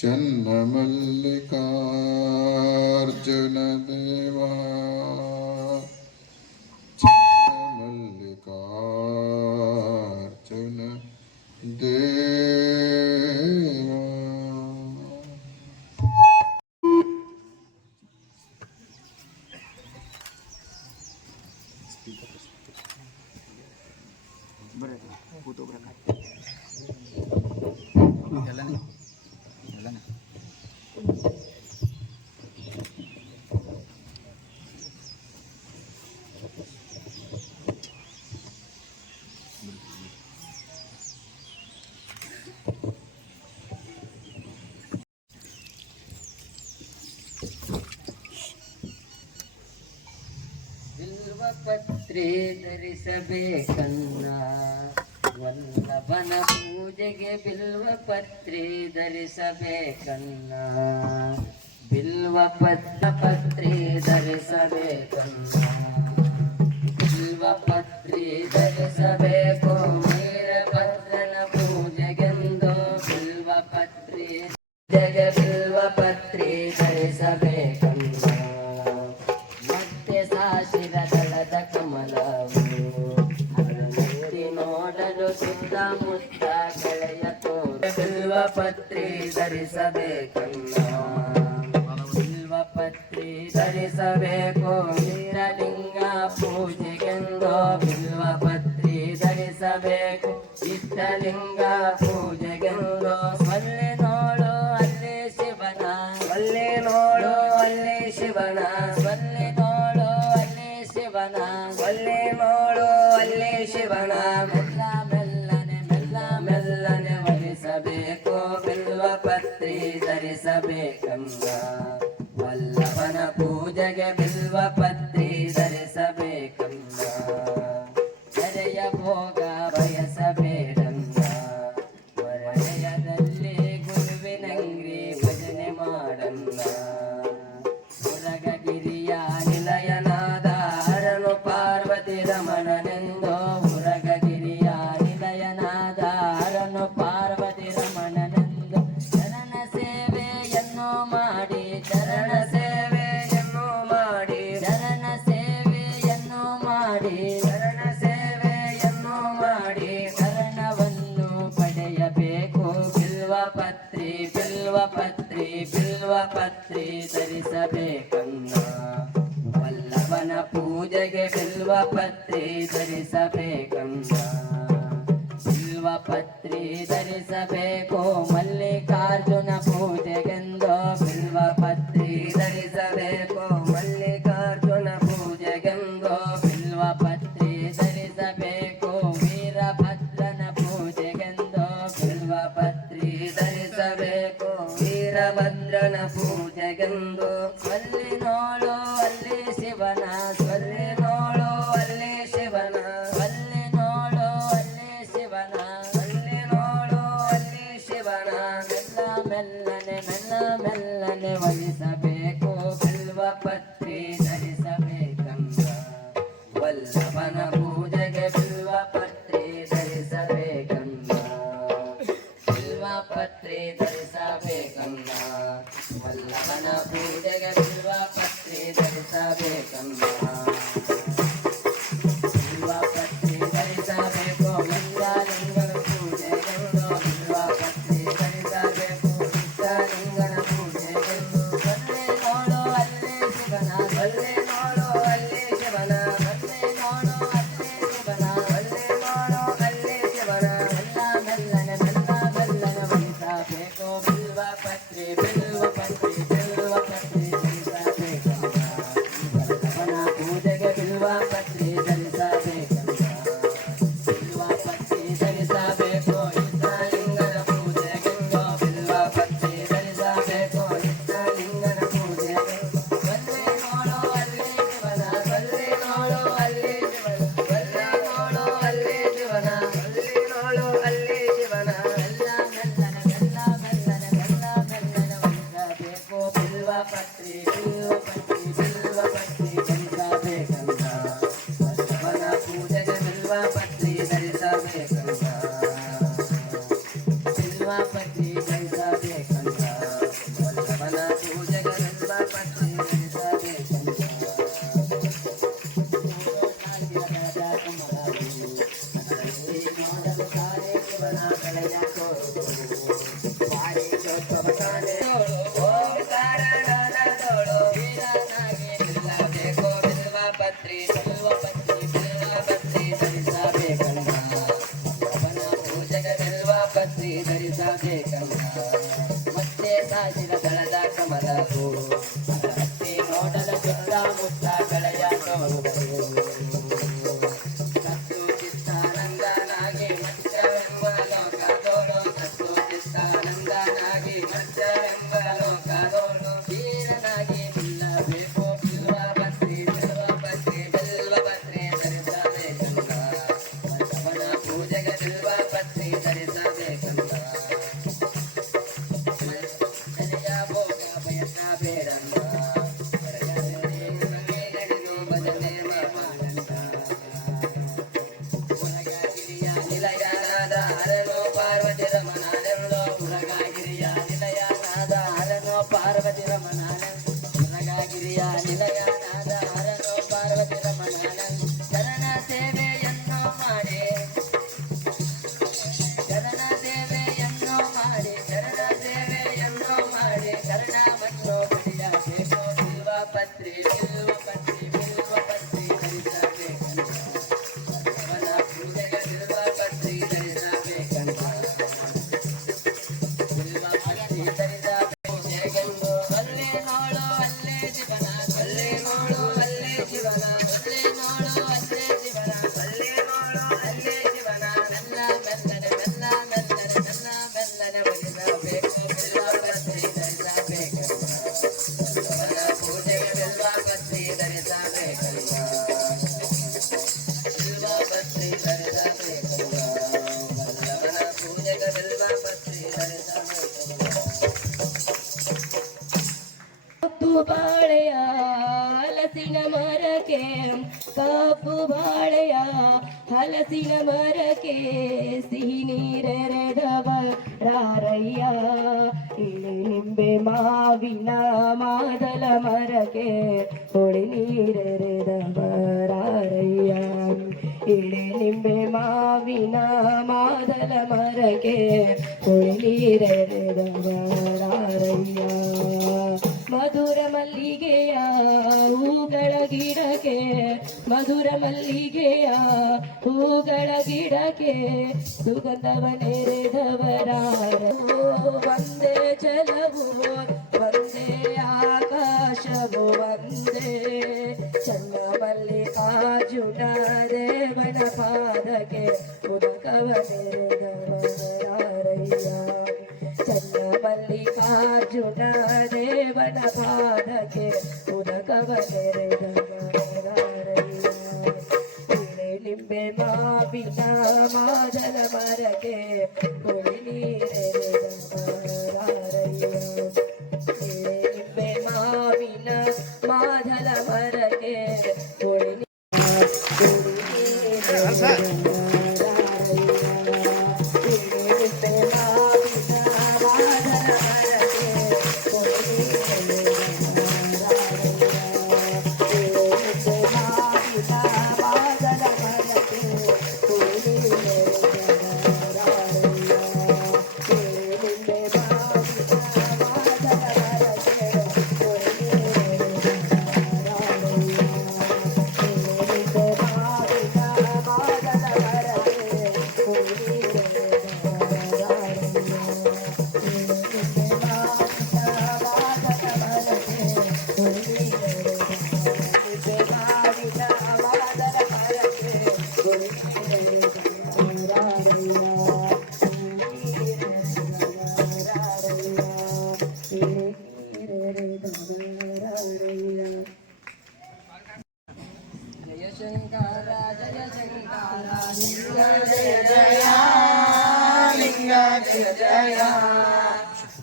ಚನ್ನಮಲ್ಲಿಕಾರ್ಜುನ ದೇವ ಚನ್ನಮಲ್ಲಿಕಾರ್ಜುನ ದೇವ. ಬಿಲ್ವಪತ್ರೆ ಧರಿಸಬೇಕನ್ನ ವಲ್ಲಭನ ಪೂಜೆಗೆ ಬಿಲ್ವಪತ್ರೆ ಧರಿಸಬೇಕನ್ನ. ಬಿಲ್ವಪತ್ರೆ ಧರಿಸಬೇಕನ್ನ. ಬಿಲ್ವಪತ್ರೆ ಧರಿಸಬೇಕು ವೀರಭದ್ರನ ಪೂಜೆಗೆಂದು. ಬಿಲ್ವಪತ್ರೆ ಬಿಲ್ವಪತ್ರೆ ಧರಿಸಬೇಕನ್ನ. ಮತ್ತೆ ಸಾಶಿರ ದಳದ ಕಮಲವು ನೋಡಿ ನೋಡಲು ಸುತ್ತಮುತ್ತ ಗೆಳೆಯ ತೋರು. ಬಿಲ್ವಪತ್ರೆ ಧರಿಸಬೇಕನ್ನ. ಬಿಲ್ವಪತ್ರೆ ಧರಿಸಬೇಕು ವೀರಲಿಂಗ ಪೂಜೆಗೆಂದು. ಬಿಲ್ವಪತ್ರೆ ಧರಿಸಬೇಕು ಇಷ್ಟಲಿಂಗ ಪೂಜೆಗೆಂದು. ಸೊಲ್ಲೆ ನೋಡು ಅಲ್ಲೇ ಶಿವನ, ಒಲ್ಲೆ ನೋಡು ಅಲ್ಲೇ ಶಿವನ, ಸೊಲ್ಲೆ ನೋಡು ಅಲ್ಲೇ ಶಿವನ, ಒಲ್ಲೆ ನೋಡು ಅಲ್ಲೇ ಶಿವನ. ಮೆಲ್ಲ ಮೆಲ್ಲನೆ ಮೆಲ್ಲ ಮೆಲ್ಲನೆ ಒಲಿಸಬೇಕು ಬಿಲ್ವಪತ್ರೆ ಧರಿಸಬೇಕನ್ನ. ವಲ್ಲಭನ ಪೂಜೆಗೆ ಬಿಲ್ವಪತ್ರೆ ಧರಿಸಬೇಕನ್ನ. ಜರೆಯ ಭೋಗ ಬಯಸಬೇಡನ್ನ. ವರಯದಲ್ಲಿ ಗುರುವಿನಂಗ್ರಿ ಭಜನೆ ಮಾಡನ್ನ. ಮುರಗಗಿರಿಯ ನಿಲಯನಾದ ಹರನು ಪಾರ್ವತಿ ರಮಣನೆಂದು. ಮುರಗಗಿರಿಯ ನಿಲಯನಾದ ಹರನು ಪಾರ್ವತಿ ರಮಣನೆಂದು. ಚರಣ ಸೇವೆಯನ್ನು ಮಾಡಿ, ಚರಣ ಸೇವೆಯನ್ನು ಮಾಡಿ, ಚರಣ ಸೇವೆಯನ್ನು ಮಾಡಿ, ಚರಣ ಸೇವೆಯನ್ನು ಮಾಡಿ ಶರಣವನ್ನು ಪಡೆಯಬೇಕು. ಬಿಲ್ವಪತ್ರೆ ಬಿಲ್ವಪತ್ರೆ ಬಿಲ್ವಪತ್ರೆ ಧರಿಸಬೇಕನ್ನ. ವಲ್ಲಭನ ಪೂಜೆಗೆ ಬಿಲ್ವಪತ್ರೆ ಧರಿಸಬೇಕನ್ನ. ಬಿಲ್ವಪತ್ರೆ ಧರಿಸಬೇಕು ಮಲ್ಲಿಕಾರ್ಜುನ ಪೂಜೆಗೆಂದು. ಬಿಲ್ವಪತ್ರೆ ಧರಿಸಬೇಕು ಮಲ್ಲಿಕಾರ್ಜುನ ಪೂಜೆಗೆಂದು. ಬಿಲ್ವಪತ್ರೆ ಧರಿಸಬೇಕು ವೀರಭದ್ರನ ಪೂಜೆಗೆಂದು. ಬಿಲ್ವಪತ್ರೆ ಧರಿಸಬೇಕು ವೀರಭದ್ರ ರುದ್ರನ ಪೂಜೆಗೆಂದು ಅಲ್ಲಿ ನೋಡು ಅಲ್ಲಿ ಶಿವನ ಅಲ್ಲಿ ನೋಡು ಅಲ್ಲಿ ಶಿವನ ಅಲ್ಲಿ ನೋಡು ಅಲ್ಲಿ ಶಿವನ ಅಲ್ಲಿ ನೋಡು ಅಲ್ಲಿ ಶಿವನ ಮೆಲ್ಲನೆ ವಹಿಸಬೇಕು ಬಿಲ್ವ ಪತ್ರಿ ಧರಿಸಬೇಕಂದ ವಲ್ಲಭನ ಪೂಜೆಗೆ ಬಿಲ್ವ ಪತ್ರಿ ಧರಿಸಬೇಕಂದ ಬಿಲ್ವ ಪತ್ರಿ ಧರಿಸಬೇಕಂದ ವಲ್ಲಭನ ಪೂಜೆಗೆ ಬಿಲ್ವ ಪತ್ರಿ ಧರಿಸಬೇಕಂದ ಬಿಲ್ವ ಪತ್ರಿ ಧರಿಸಬೇಕು ಲಿಂಗನ ಪೂಜೆಗೆಂದು ಬಿಲ್ವ ಪತ್ರಿ ಧರಿಸಬೇಕು ಲಿಂಗನ ಪೂಜೆಗೆಂದು ಅಲ್ಲೇ ನೋಡು ಅಲ್ಲೇ ಶಿವನ ಅಲ್ಲೇ ನೋಡು ಅಲ್ಲೇ ಶಿವನ ಅಲ್ಲೇ ನೋಡು ಅಲ್ಲೇ ಶಿವನ ಅಲ್ಲೇ ನೋಡು ಅಲ್ಲೇ ಶಿವನ ಮೆಲ್ಲನೆ ವಹಿಸಬೇಕು ಬಿಲ್ವ ಪತ್ರಿ ಧರಿಸಬೇಕಂದ ವಲ್ಲಭನ ಪೂಜೆಗೆ ಬಿಲ್ವ ಪತ್ರಿ ಧರಿಸಬೇಕಂದ ಬಿಲ್ವ ಪತ್ರಿ ಧರಿಸಬೇಕು ಲಿಂಗನ ಪೂಜೆಗೆಂದು ಬಿಲ್ವ ಪತ್ರಿ ಧರಿಸಬೇಕು ಲಿಂಗನ ಪೂಜೆಗೆಂದು ಅಲ್ಲೇ ನೋಡು ಅಲ್ಲೇ ಶಿವನ ಅಲ್ಲೇ ನೋಡು ಅಲ್ಲೇ ಶಿವನ ಅಲ್ಲೇ ನೋಡು ಅಲ್ಲೇ ಶಿವನ ಅಲ್ಲೇ ನೋಡು ಅಲ್ಲೇ ಶಿವನ ಮೆಲ್ಲನೆ ವಹಿಸಬೇಕು ಬಿಲ್ವ ಪತ್ರಿ ಧರಿಸಬೇಕಂದ ವಲ್ಲಭನ ಪೂಜೆಗೆ ಬಿಲ್ವ ಪತ್ರಿ ಧರಿಸಬೇಕಂದ ಬಿಲ್ವ ಪತ್ರಿ ಧರಿಸಬೇಕಂದ ವಲ್ಲಭನ ಪೂಜೆಗೆ ಬಿಲ್ವ ಪತ್ರಿ ಧರಿಸಬೇಕಂದ ನೋಡಲು ತಾರೆ ಶಿವನ ಕಳೆಯ ಓಂಕಾರನಾದದೋಳು ವೀರನಾಗಿ ನಿಲ್ಲಬೇಕು ಬಿಲ್ವ ಪತ್ರಿ ಧರಿಸಬೇಕಂದ ವಲ್ಲಭನ ಪೂಜೆಗೆ ಬಿಲ್ವ ಪತ್ರಿ ಧರಿಸಬೇಕಂದ ಮತ್ತೆ ಸಾಸಿರ ದಳದ ಕಮಲ ಹೂ ಹತ್ತಿ ನೋಡಲು ಸುತ್ತಮುತ್ತ ಕಳೆಯ ತೋರುಗಳು ಕತ್ತು ಚಿತ್ತಾನಂದನಾಗಿ ಮತ್ಸ್ಯವೆಂಬ ಲೋಕದೋಳು ಕತ್ತು ಚಿತ್ತಾನಂದನಾಗಿ ಮತ್ಸ್ಯವೆಂಬ ಲೋಕದೋಳು ವೀರನಾಗಿ ನಿಲ್ಲಬೇಕು ಬಿಲ್ವ ಪತ್ರಿ ಧರಿಸಬೇಕಂದ ವಲ್ಲಭನ ಪೂಜೆಗೆ ಬಿಲ್ವ ಪತ್ರಿ ಧರಿಸಬೇಕಂದ ನೆನೆಯ ಭೋಗ ಬಯಸಬೇಡಂದ ಭಜನೆ ಮಾಡಂದ ಮುರಗಗಿರಿಯ ನಿಲಯನಾದ ಹರನು ಪಾರ್ವತಿ ರಮಣನೆಂದು ಮುರಗಗಿರಿಯ ನಿಲಯನಾದ ಹರನು ಪಾರ್ವತಿ ರಮಣನೆಂದು ಮುರಗಗಿರಿಯ ನಿಲಯನಾದ ಹರನು ಪಾರ್ವತಿ ರಮಣನೆಂದು ಶರಣ ಸೇವೆಯನ್ನು ಮಾಡಿ ಶರಣ ಸೇವೆಯನ್ನು ಮಾಡಿ ಶರಣವನ್ನು ಪಡೆಯಬೇಕು ಬಿಲ್ವ ಪತ್ರಿ ಧರಿಸಬೇಕಂದ ವಲ್ಲಭನ ಪೂಜೆಗೆ ಬಿಲ್ವ ಪತ್ರಿ ಧರಿಸಬೇಕಂದ ಬಿಲ್ವ ಪತ್ರಿ ಧರಿಸಬೇಕೆಂದು ಅಲ್ಲೇ ನೋಡು ಅಲ್ಲೇ ಶಿವನ ಅಲ್ಲೇ ನೋಡು ಅಲ್ಲೇ ಶಿವನ ಅಲ್ಲೇ ನೋಡು ಅಲ್ಲೇ ಶಿವನ ಅಲ್ಲೇ ನೋಡು ಅಲ್ಲೇ ಶಿವನ ಮೆಲ್ಲನೆ ವಹಿಸಬೇಕು ಬಿಲ್ವ ಪತ್ರಿ ಧರಿಸಬೇಕಂದ ವಲ್ಲಭನ ಪೂಜೆಗೆ ಬಿಲ್ವ ಪತ್ರಿ ಧರಿಸಬೇಕಂದ ಬಿಲ್ವ ಪತ್ರಿ ಧರಿಸಬೇಕಂದ ವಲ್ಲಭನ ಪೂಜೆಗೆ ಬಿಲ್ವ ಪತ್ರಿ ಧರಿಸಬೇಕಂದ ಕಪ್ಪು ಬಾಳೆಯ ಹಲಸಿನ ಮರಕ್ಕೆ ಕಪ್ಪು ಬಾಳೆಯ ಹಲಸಿನ ಮರಕ್ಕೆ ಸಿಹಿ ನೀರೆರೆದವರಾರಯ್ಯ ಇಳಿ ನಿಂಬೆ ಮಾವಿನ ಮಾದಲ ಮರಕ್ಕೆ ಹೊಳಿ ನೀರೆರೆದವರಾರಯ್ಯ ಇಳಿ ನಿಂಬೆ ಮಾವಿನ ಮಾದಲ ಮರಕ್ಕೆ ಹೊಳಿ ನೀರೆರೆದವರಾರಯ್ಯ ಮಧುರ ಮಲ್ಲಿಗೆಯ ಹೂಗಳ ಗಿಡಕ್ಕೆ ಮಧುರ ಮಲ್ಲಿಗೆಯ ಹೂಗಳ ಗಿಡಕ್ಕೆ ಸುಗಂಧವನೆರೆದವರಾರ ಒಂದೇ ಜಲವು ಒಂದೇ ಆಕಾಶವು ಒಂದೇ ಚನ್ನಮಲ್ಲಿಕಾರ್ಜುನ ದೇವನ ಪಾದಕ್ಕೆ ಉದಕವನೆರೆದವರಾರಯ್ಯ ಚನ್ನಮಲ್ಲಿಕಾರ್ಜುನ ಪಾದಕ್ಕೆ ಉದಕವನೆರೆದರಯ್ಯ ಲಿಂಬೆ ಮಾವಿನ ಮಾದಲ ಮರಕ್ಕೆ ಹುಳಿ ನೀರೆರೆದರಯ್ಯ ಲಿಂಬೆ ಮಾವಿನ ಮಾದಲ ಮರಕ್ಕೆ ಹುಳಿ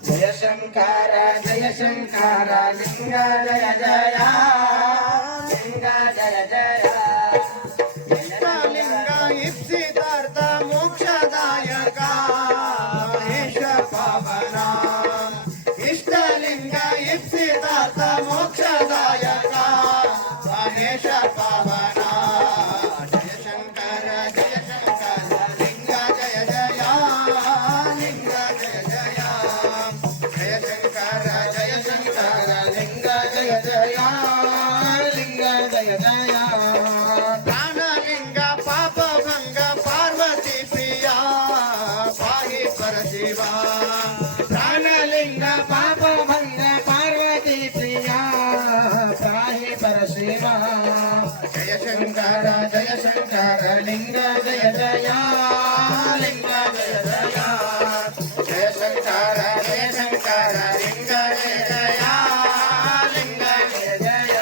जय शंकर जय शंकर लिंग जय जय लिंग जय जय इष्टलिंग इप्सितार्थ मोक्षदायक महेश पावना इष्टलिंग इप्सितार्थ मोक्षदायक महेश पावना जय शंकर लिंग जय जय लिंग जय जय जय शंकर लिंग जय जय लिंग जय जय प्राणलिंग पाप भंग पार्वती प्रिया पाहि परशिवा प्राणलिंग पाप भंग पार्वती प्रिया पाहि परशिवा जय शंकर लिंग जय जय लिंग जय जय जय शंकर लिंग जय जय लिंग जय जय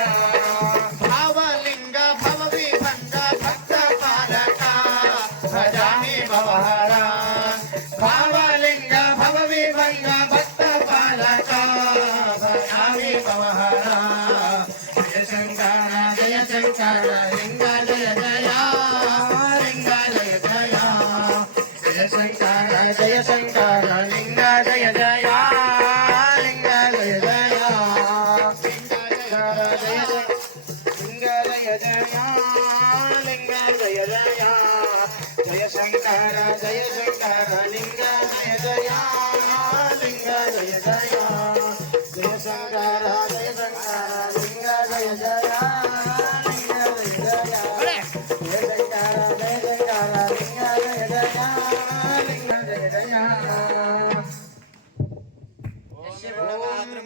भावलिंग भवविभंग भक्त पालका भजामि भवहरा भावलिंग भवविभंग भक्त पालका भजामि भवहरा जय शंकर लिंग जय जय लिंग जय जय जय शंकर लिंग जय जय लिंग जय जय लिंग जय जय लिंग जय जय जय शंकर लिंग जय जय लिंग जय जय जय शंकर लिंग जय जय लिंग जय जय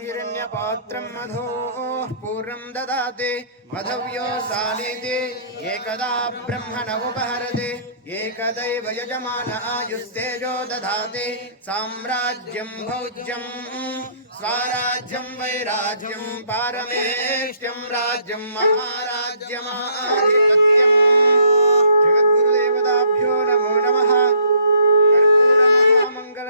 हिरण्यपात्रं मधोः पूर्णं ददाति मधव्यो सालीति एकदा ब्रह्मण उपहरति एकदैव यजमान आयुस्तेजो दधाति साम्राज्यं भोज्यं स्वराज्यं वैराज्यं पारमेष्ट्यं राज्यं महाराज्यमाधिपत्यम् जगद्गुरुदेवताभ्यो नमो नमः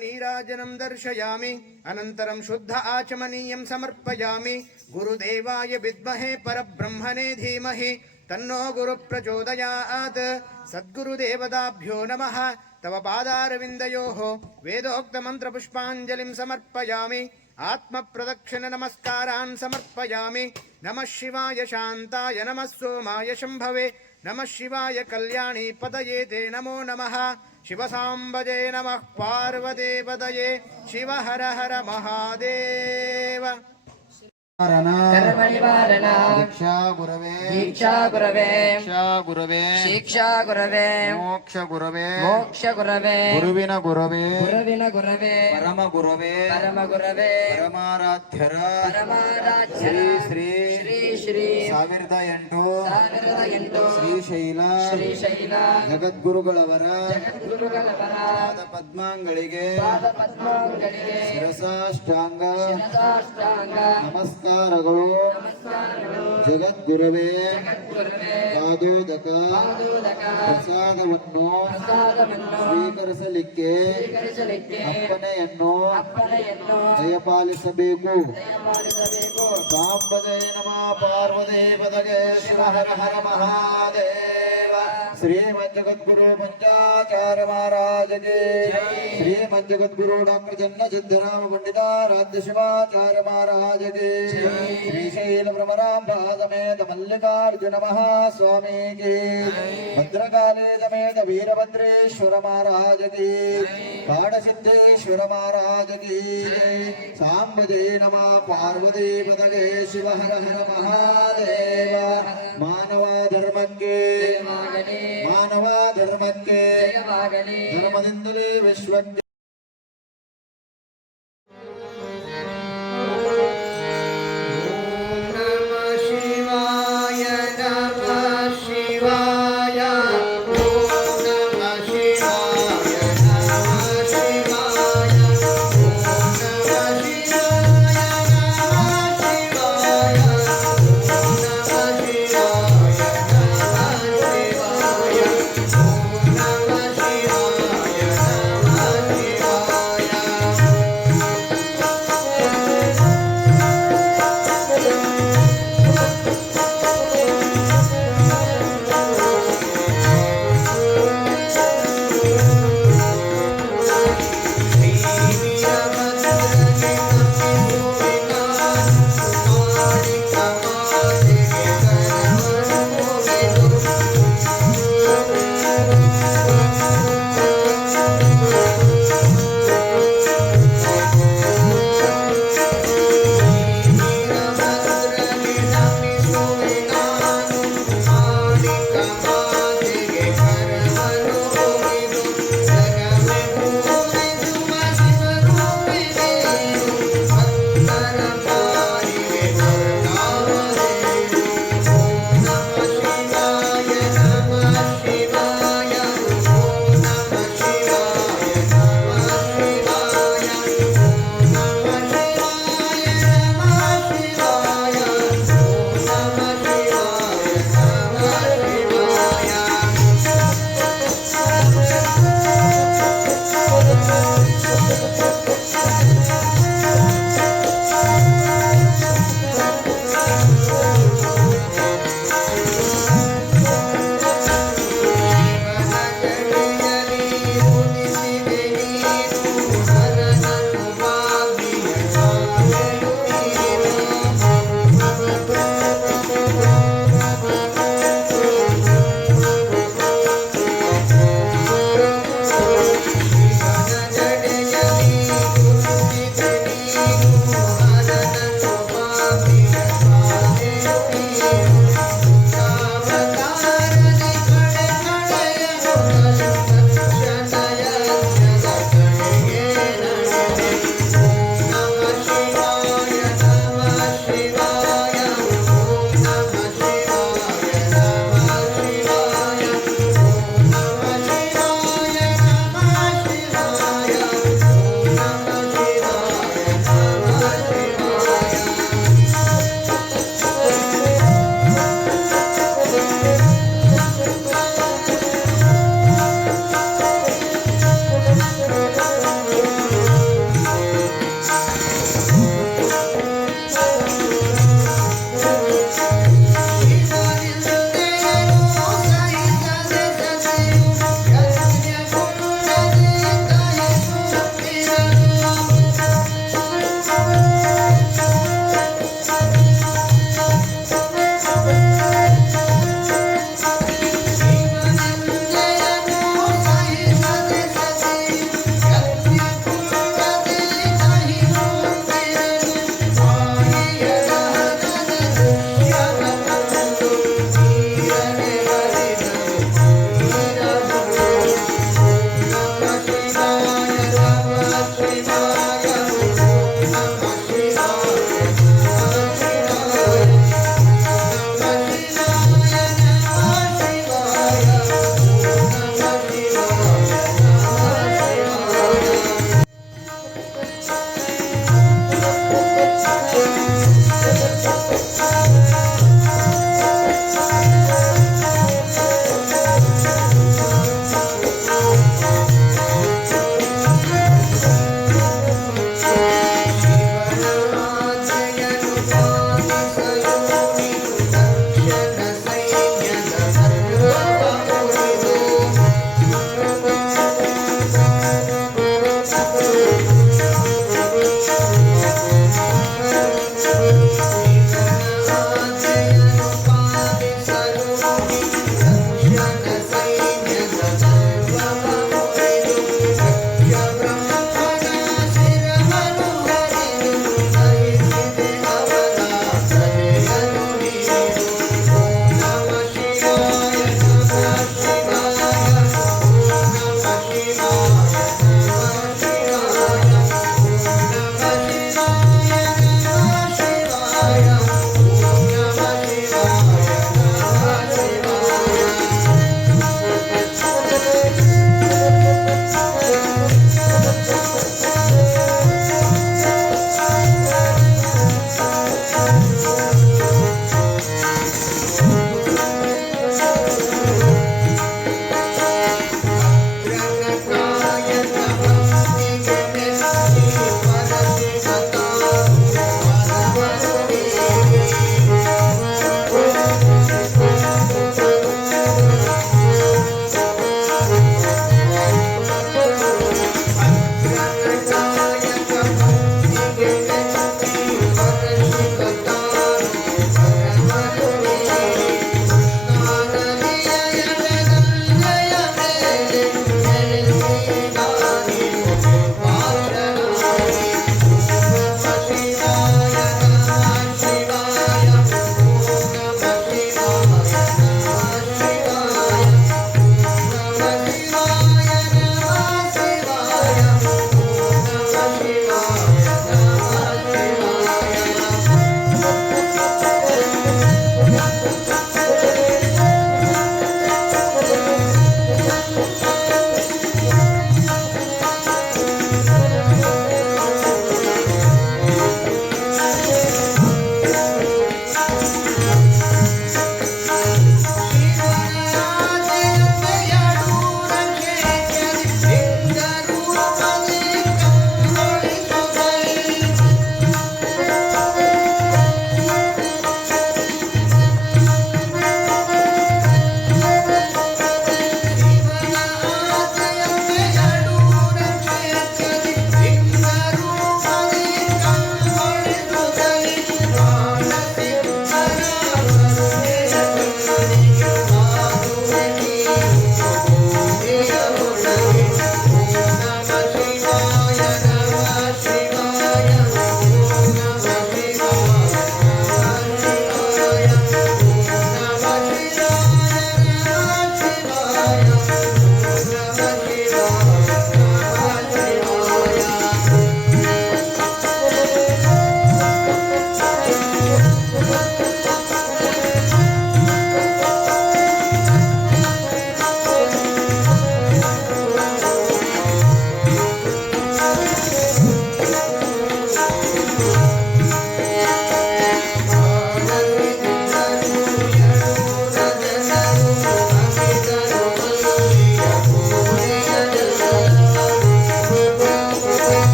नीराजनं दर्शयामि अनन्तरं शुद्ध आचमनीयं समर्पयामि गुरुदेवाय विद्महे परब्रह्मणे धीमहि तन्नो गुरुप्रचोदयात् सद्गुरुदेवताभ्यो नमः तव पादारविन्दयोः वेदोक्तमन्त्रपुष्पाञ्जलिं समर्पयामि आत्मप्रदक्षिण नमस्कारान् समर्पयामि नमः शिवाय शान्ताय नमः सोमाय शम्भवे नमः शिवाय कल्याणी पतये ते नमो नमः शिवसाम्बजे नमः पार्वती पतये शिव हर हर महादेव दीक्षा गुरवे शिक्षा गुरवे मोक्ष गुरवे गुरुविन गुरवे परम गुरवे परमाराध्यर श्री श्री श्री 1008 1008 ಶ್ರೀಶೈಲ ಶ್ರೀಶೈಲ ಜಗದ್ಗುರುಗಳವರ ಜಗದ್ಗುರುಗಳವರ ಪಾದ ಪದ್ಮಾಂಗಳಿಗೆ ಪಾದಪದ್ಮಗಳಿಗೆ ಶಿರಸಾಷ್ಟಾಂಗ ಶಿರಸಾಷ್ಟಾಂಗ ನಮಸ್ಕಾರಗಳು. ನಮಸ್ಕಾರಗಳು. ಜಗದ್ಗುರುವೇ ಜಗದ್ಗುರುವೇ ಪಾದೋದಕ ಪಾದೋದಕ ಪ್ರಸಾದವನ್ನು ಪ್ರಸಾದವನ್ನು ಸ್ವೀಕರಿಸಲಿಕ್ಕೆ ಸ್ವೀಕರಿಸಲಿಕ್ಕೆ ಅಪ್ಪಣೆಯನ್ನು ಅಪ್ಪಣೆಯನ್ನು ದಯಪಾಲಿಸಬೇಕು. ದಯಪಾಲಿಸಬೇಕು. ಸಾಂಬದೇ ನಮಃ ಪಾರ್ವದೇ ಪದಗೆ ಶಿವ ಹರ ಹರ ಮಹಾದೇವ. ಶ್ರೀಮದ್ ಜಗದ್ಗುರು ಪಂಚಾಚಾರ್ಯ ಮಹಾರಾಜಗೆ ಶ್ರೀಮದ್ ಜಗದ್ಗುರು ಡಾಕ್ಟರ್ ಜನ್ನ ಸಿದ್ದರಾಮ ಪಂಡಿತಾರಾಧ್ಯ ಶಿವಾಚಾರ್ಯ ಮಹಾರಾಜಗೆ ಶ್ರೀಶೈಲ ಭ್ರಮರಾಂಬಾ ಸಮೇತ ಮಲ್ಲಿಕಾರ್ಜುನ ಮಹಾಸ್ವಾಮಿಗೆ ಭದ್ರಕಾಳಿ ಸಮೇತ ವೀರಭದ್ರೇಶ್ವರ ಮಹಾರಾಜಗೆ ಕಾಡಸಿದ್ದೇಶ್ವರ ಮಹಾರಾಜಗೆ ಸಾಂಬದೇ ನಮಃ ಪಾರ್ವತಿ ಪದಗೆ ಶಿವ ಹರ ಹರ ಮಹಾದೇವ. ಮಾನವ ಧರ್ಮಕ್ಕೆ ಜಯವಾಗಲಿ. ಮಾನವ ಧರ್ಮಕ್ಕೆ ಜಯವಾಗಲಿ. ಧರ್ಮದಿಂದಲೇ ವಿಶ್ವಕ್ಕೆ Shiva.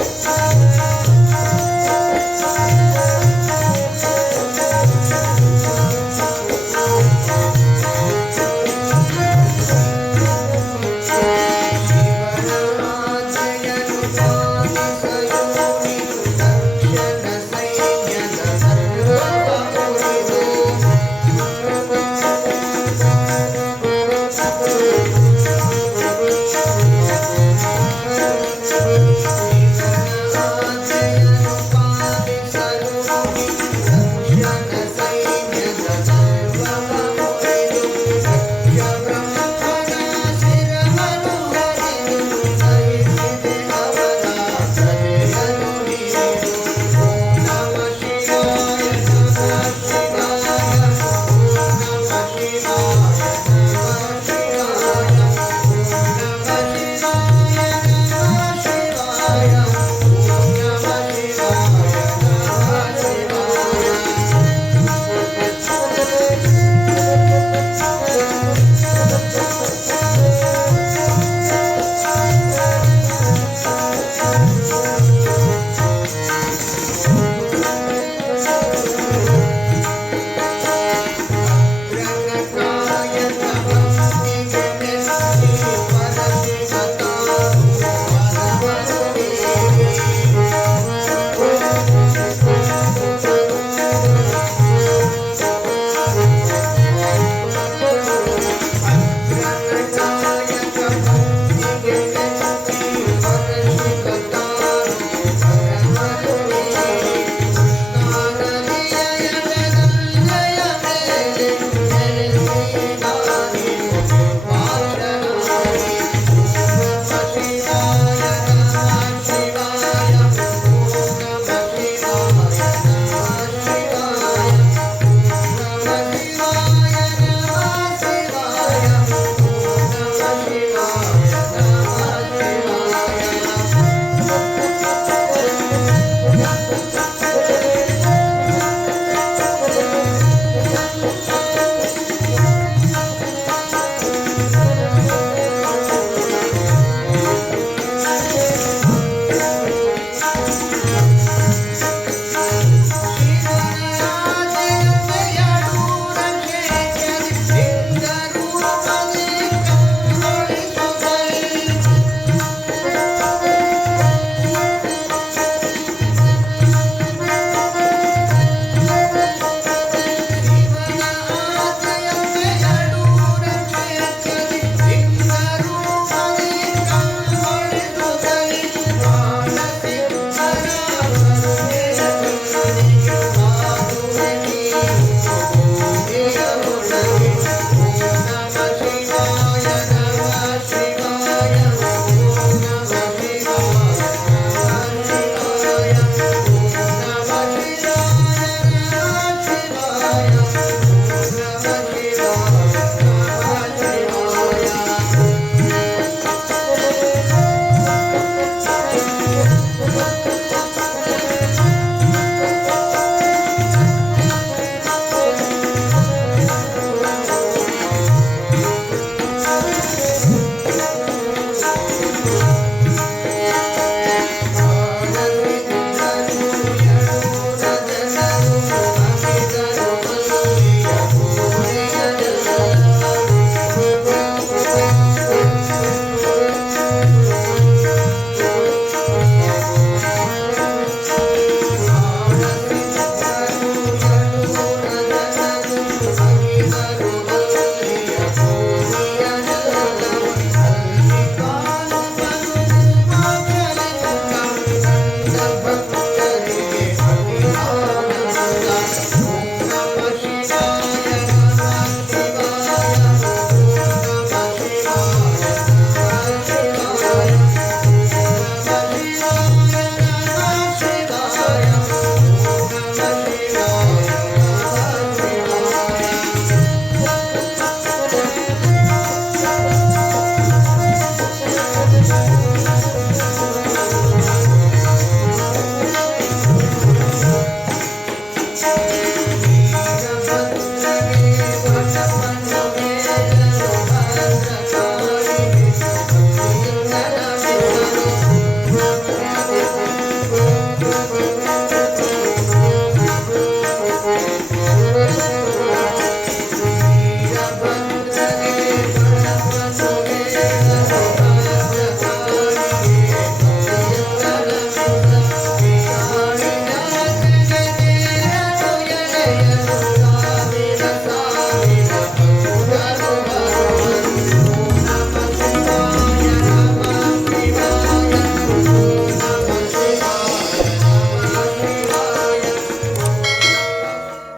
ಿ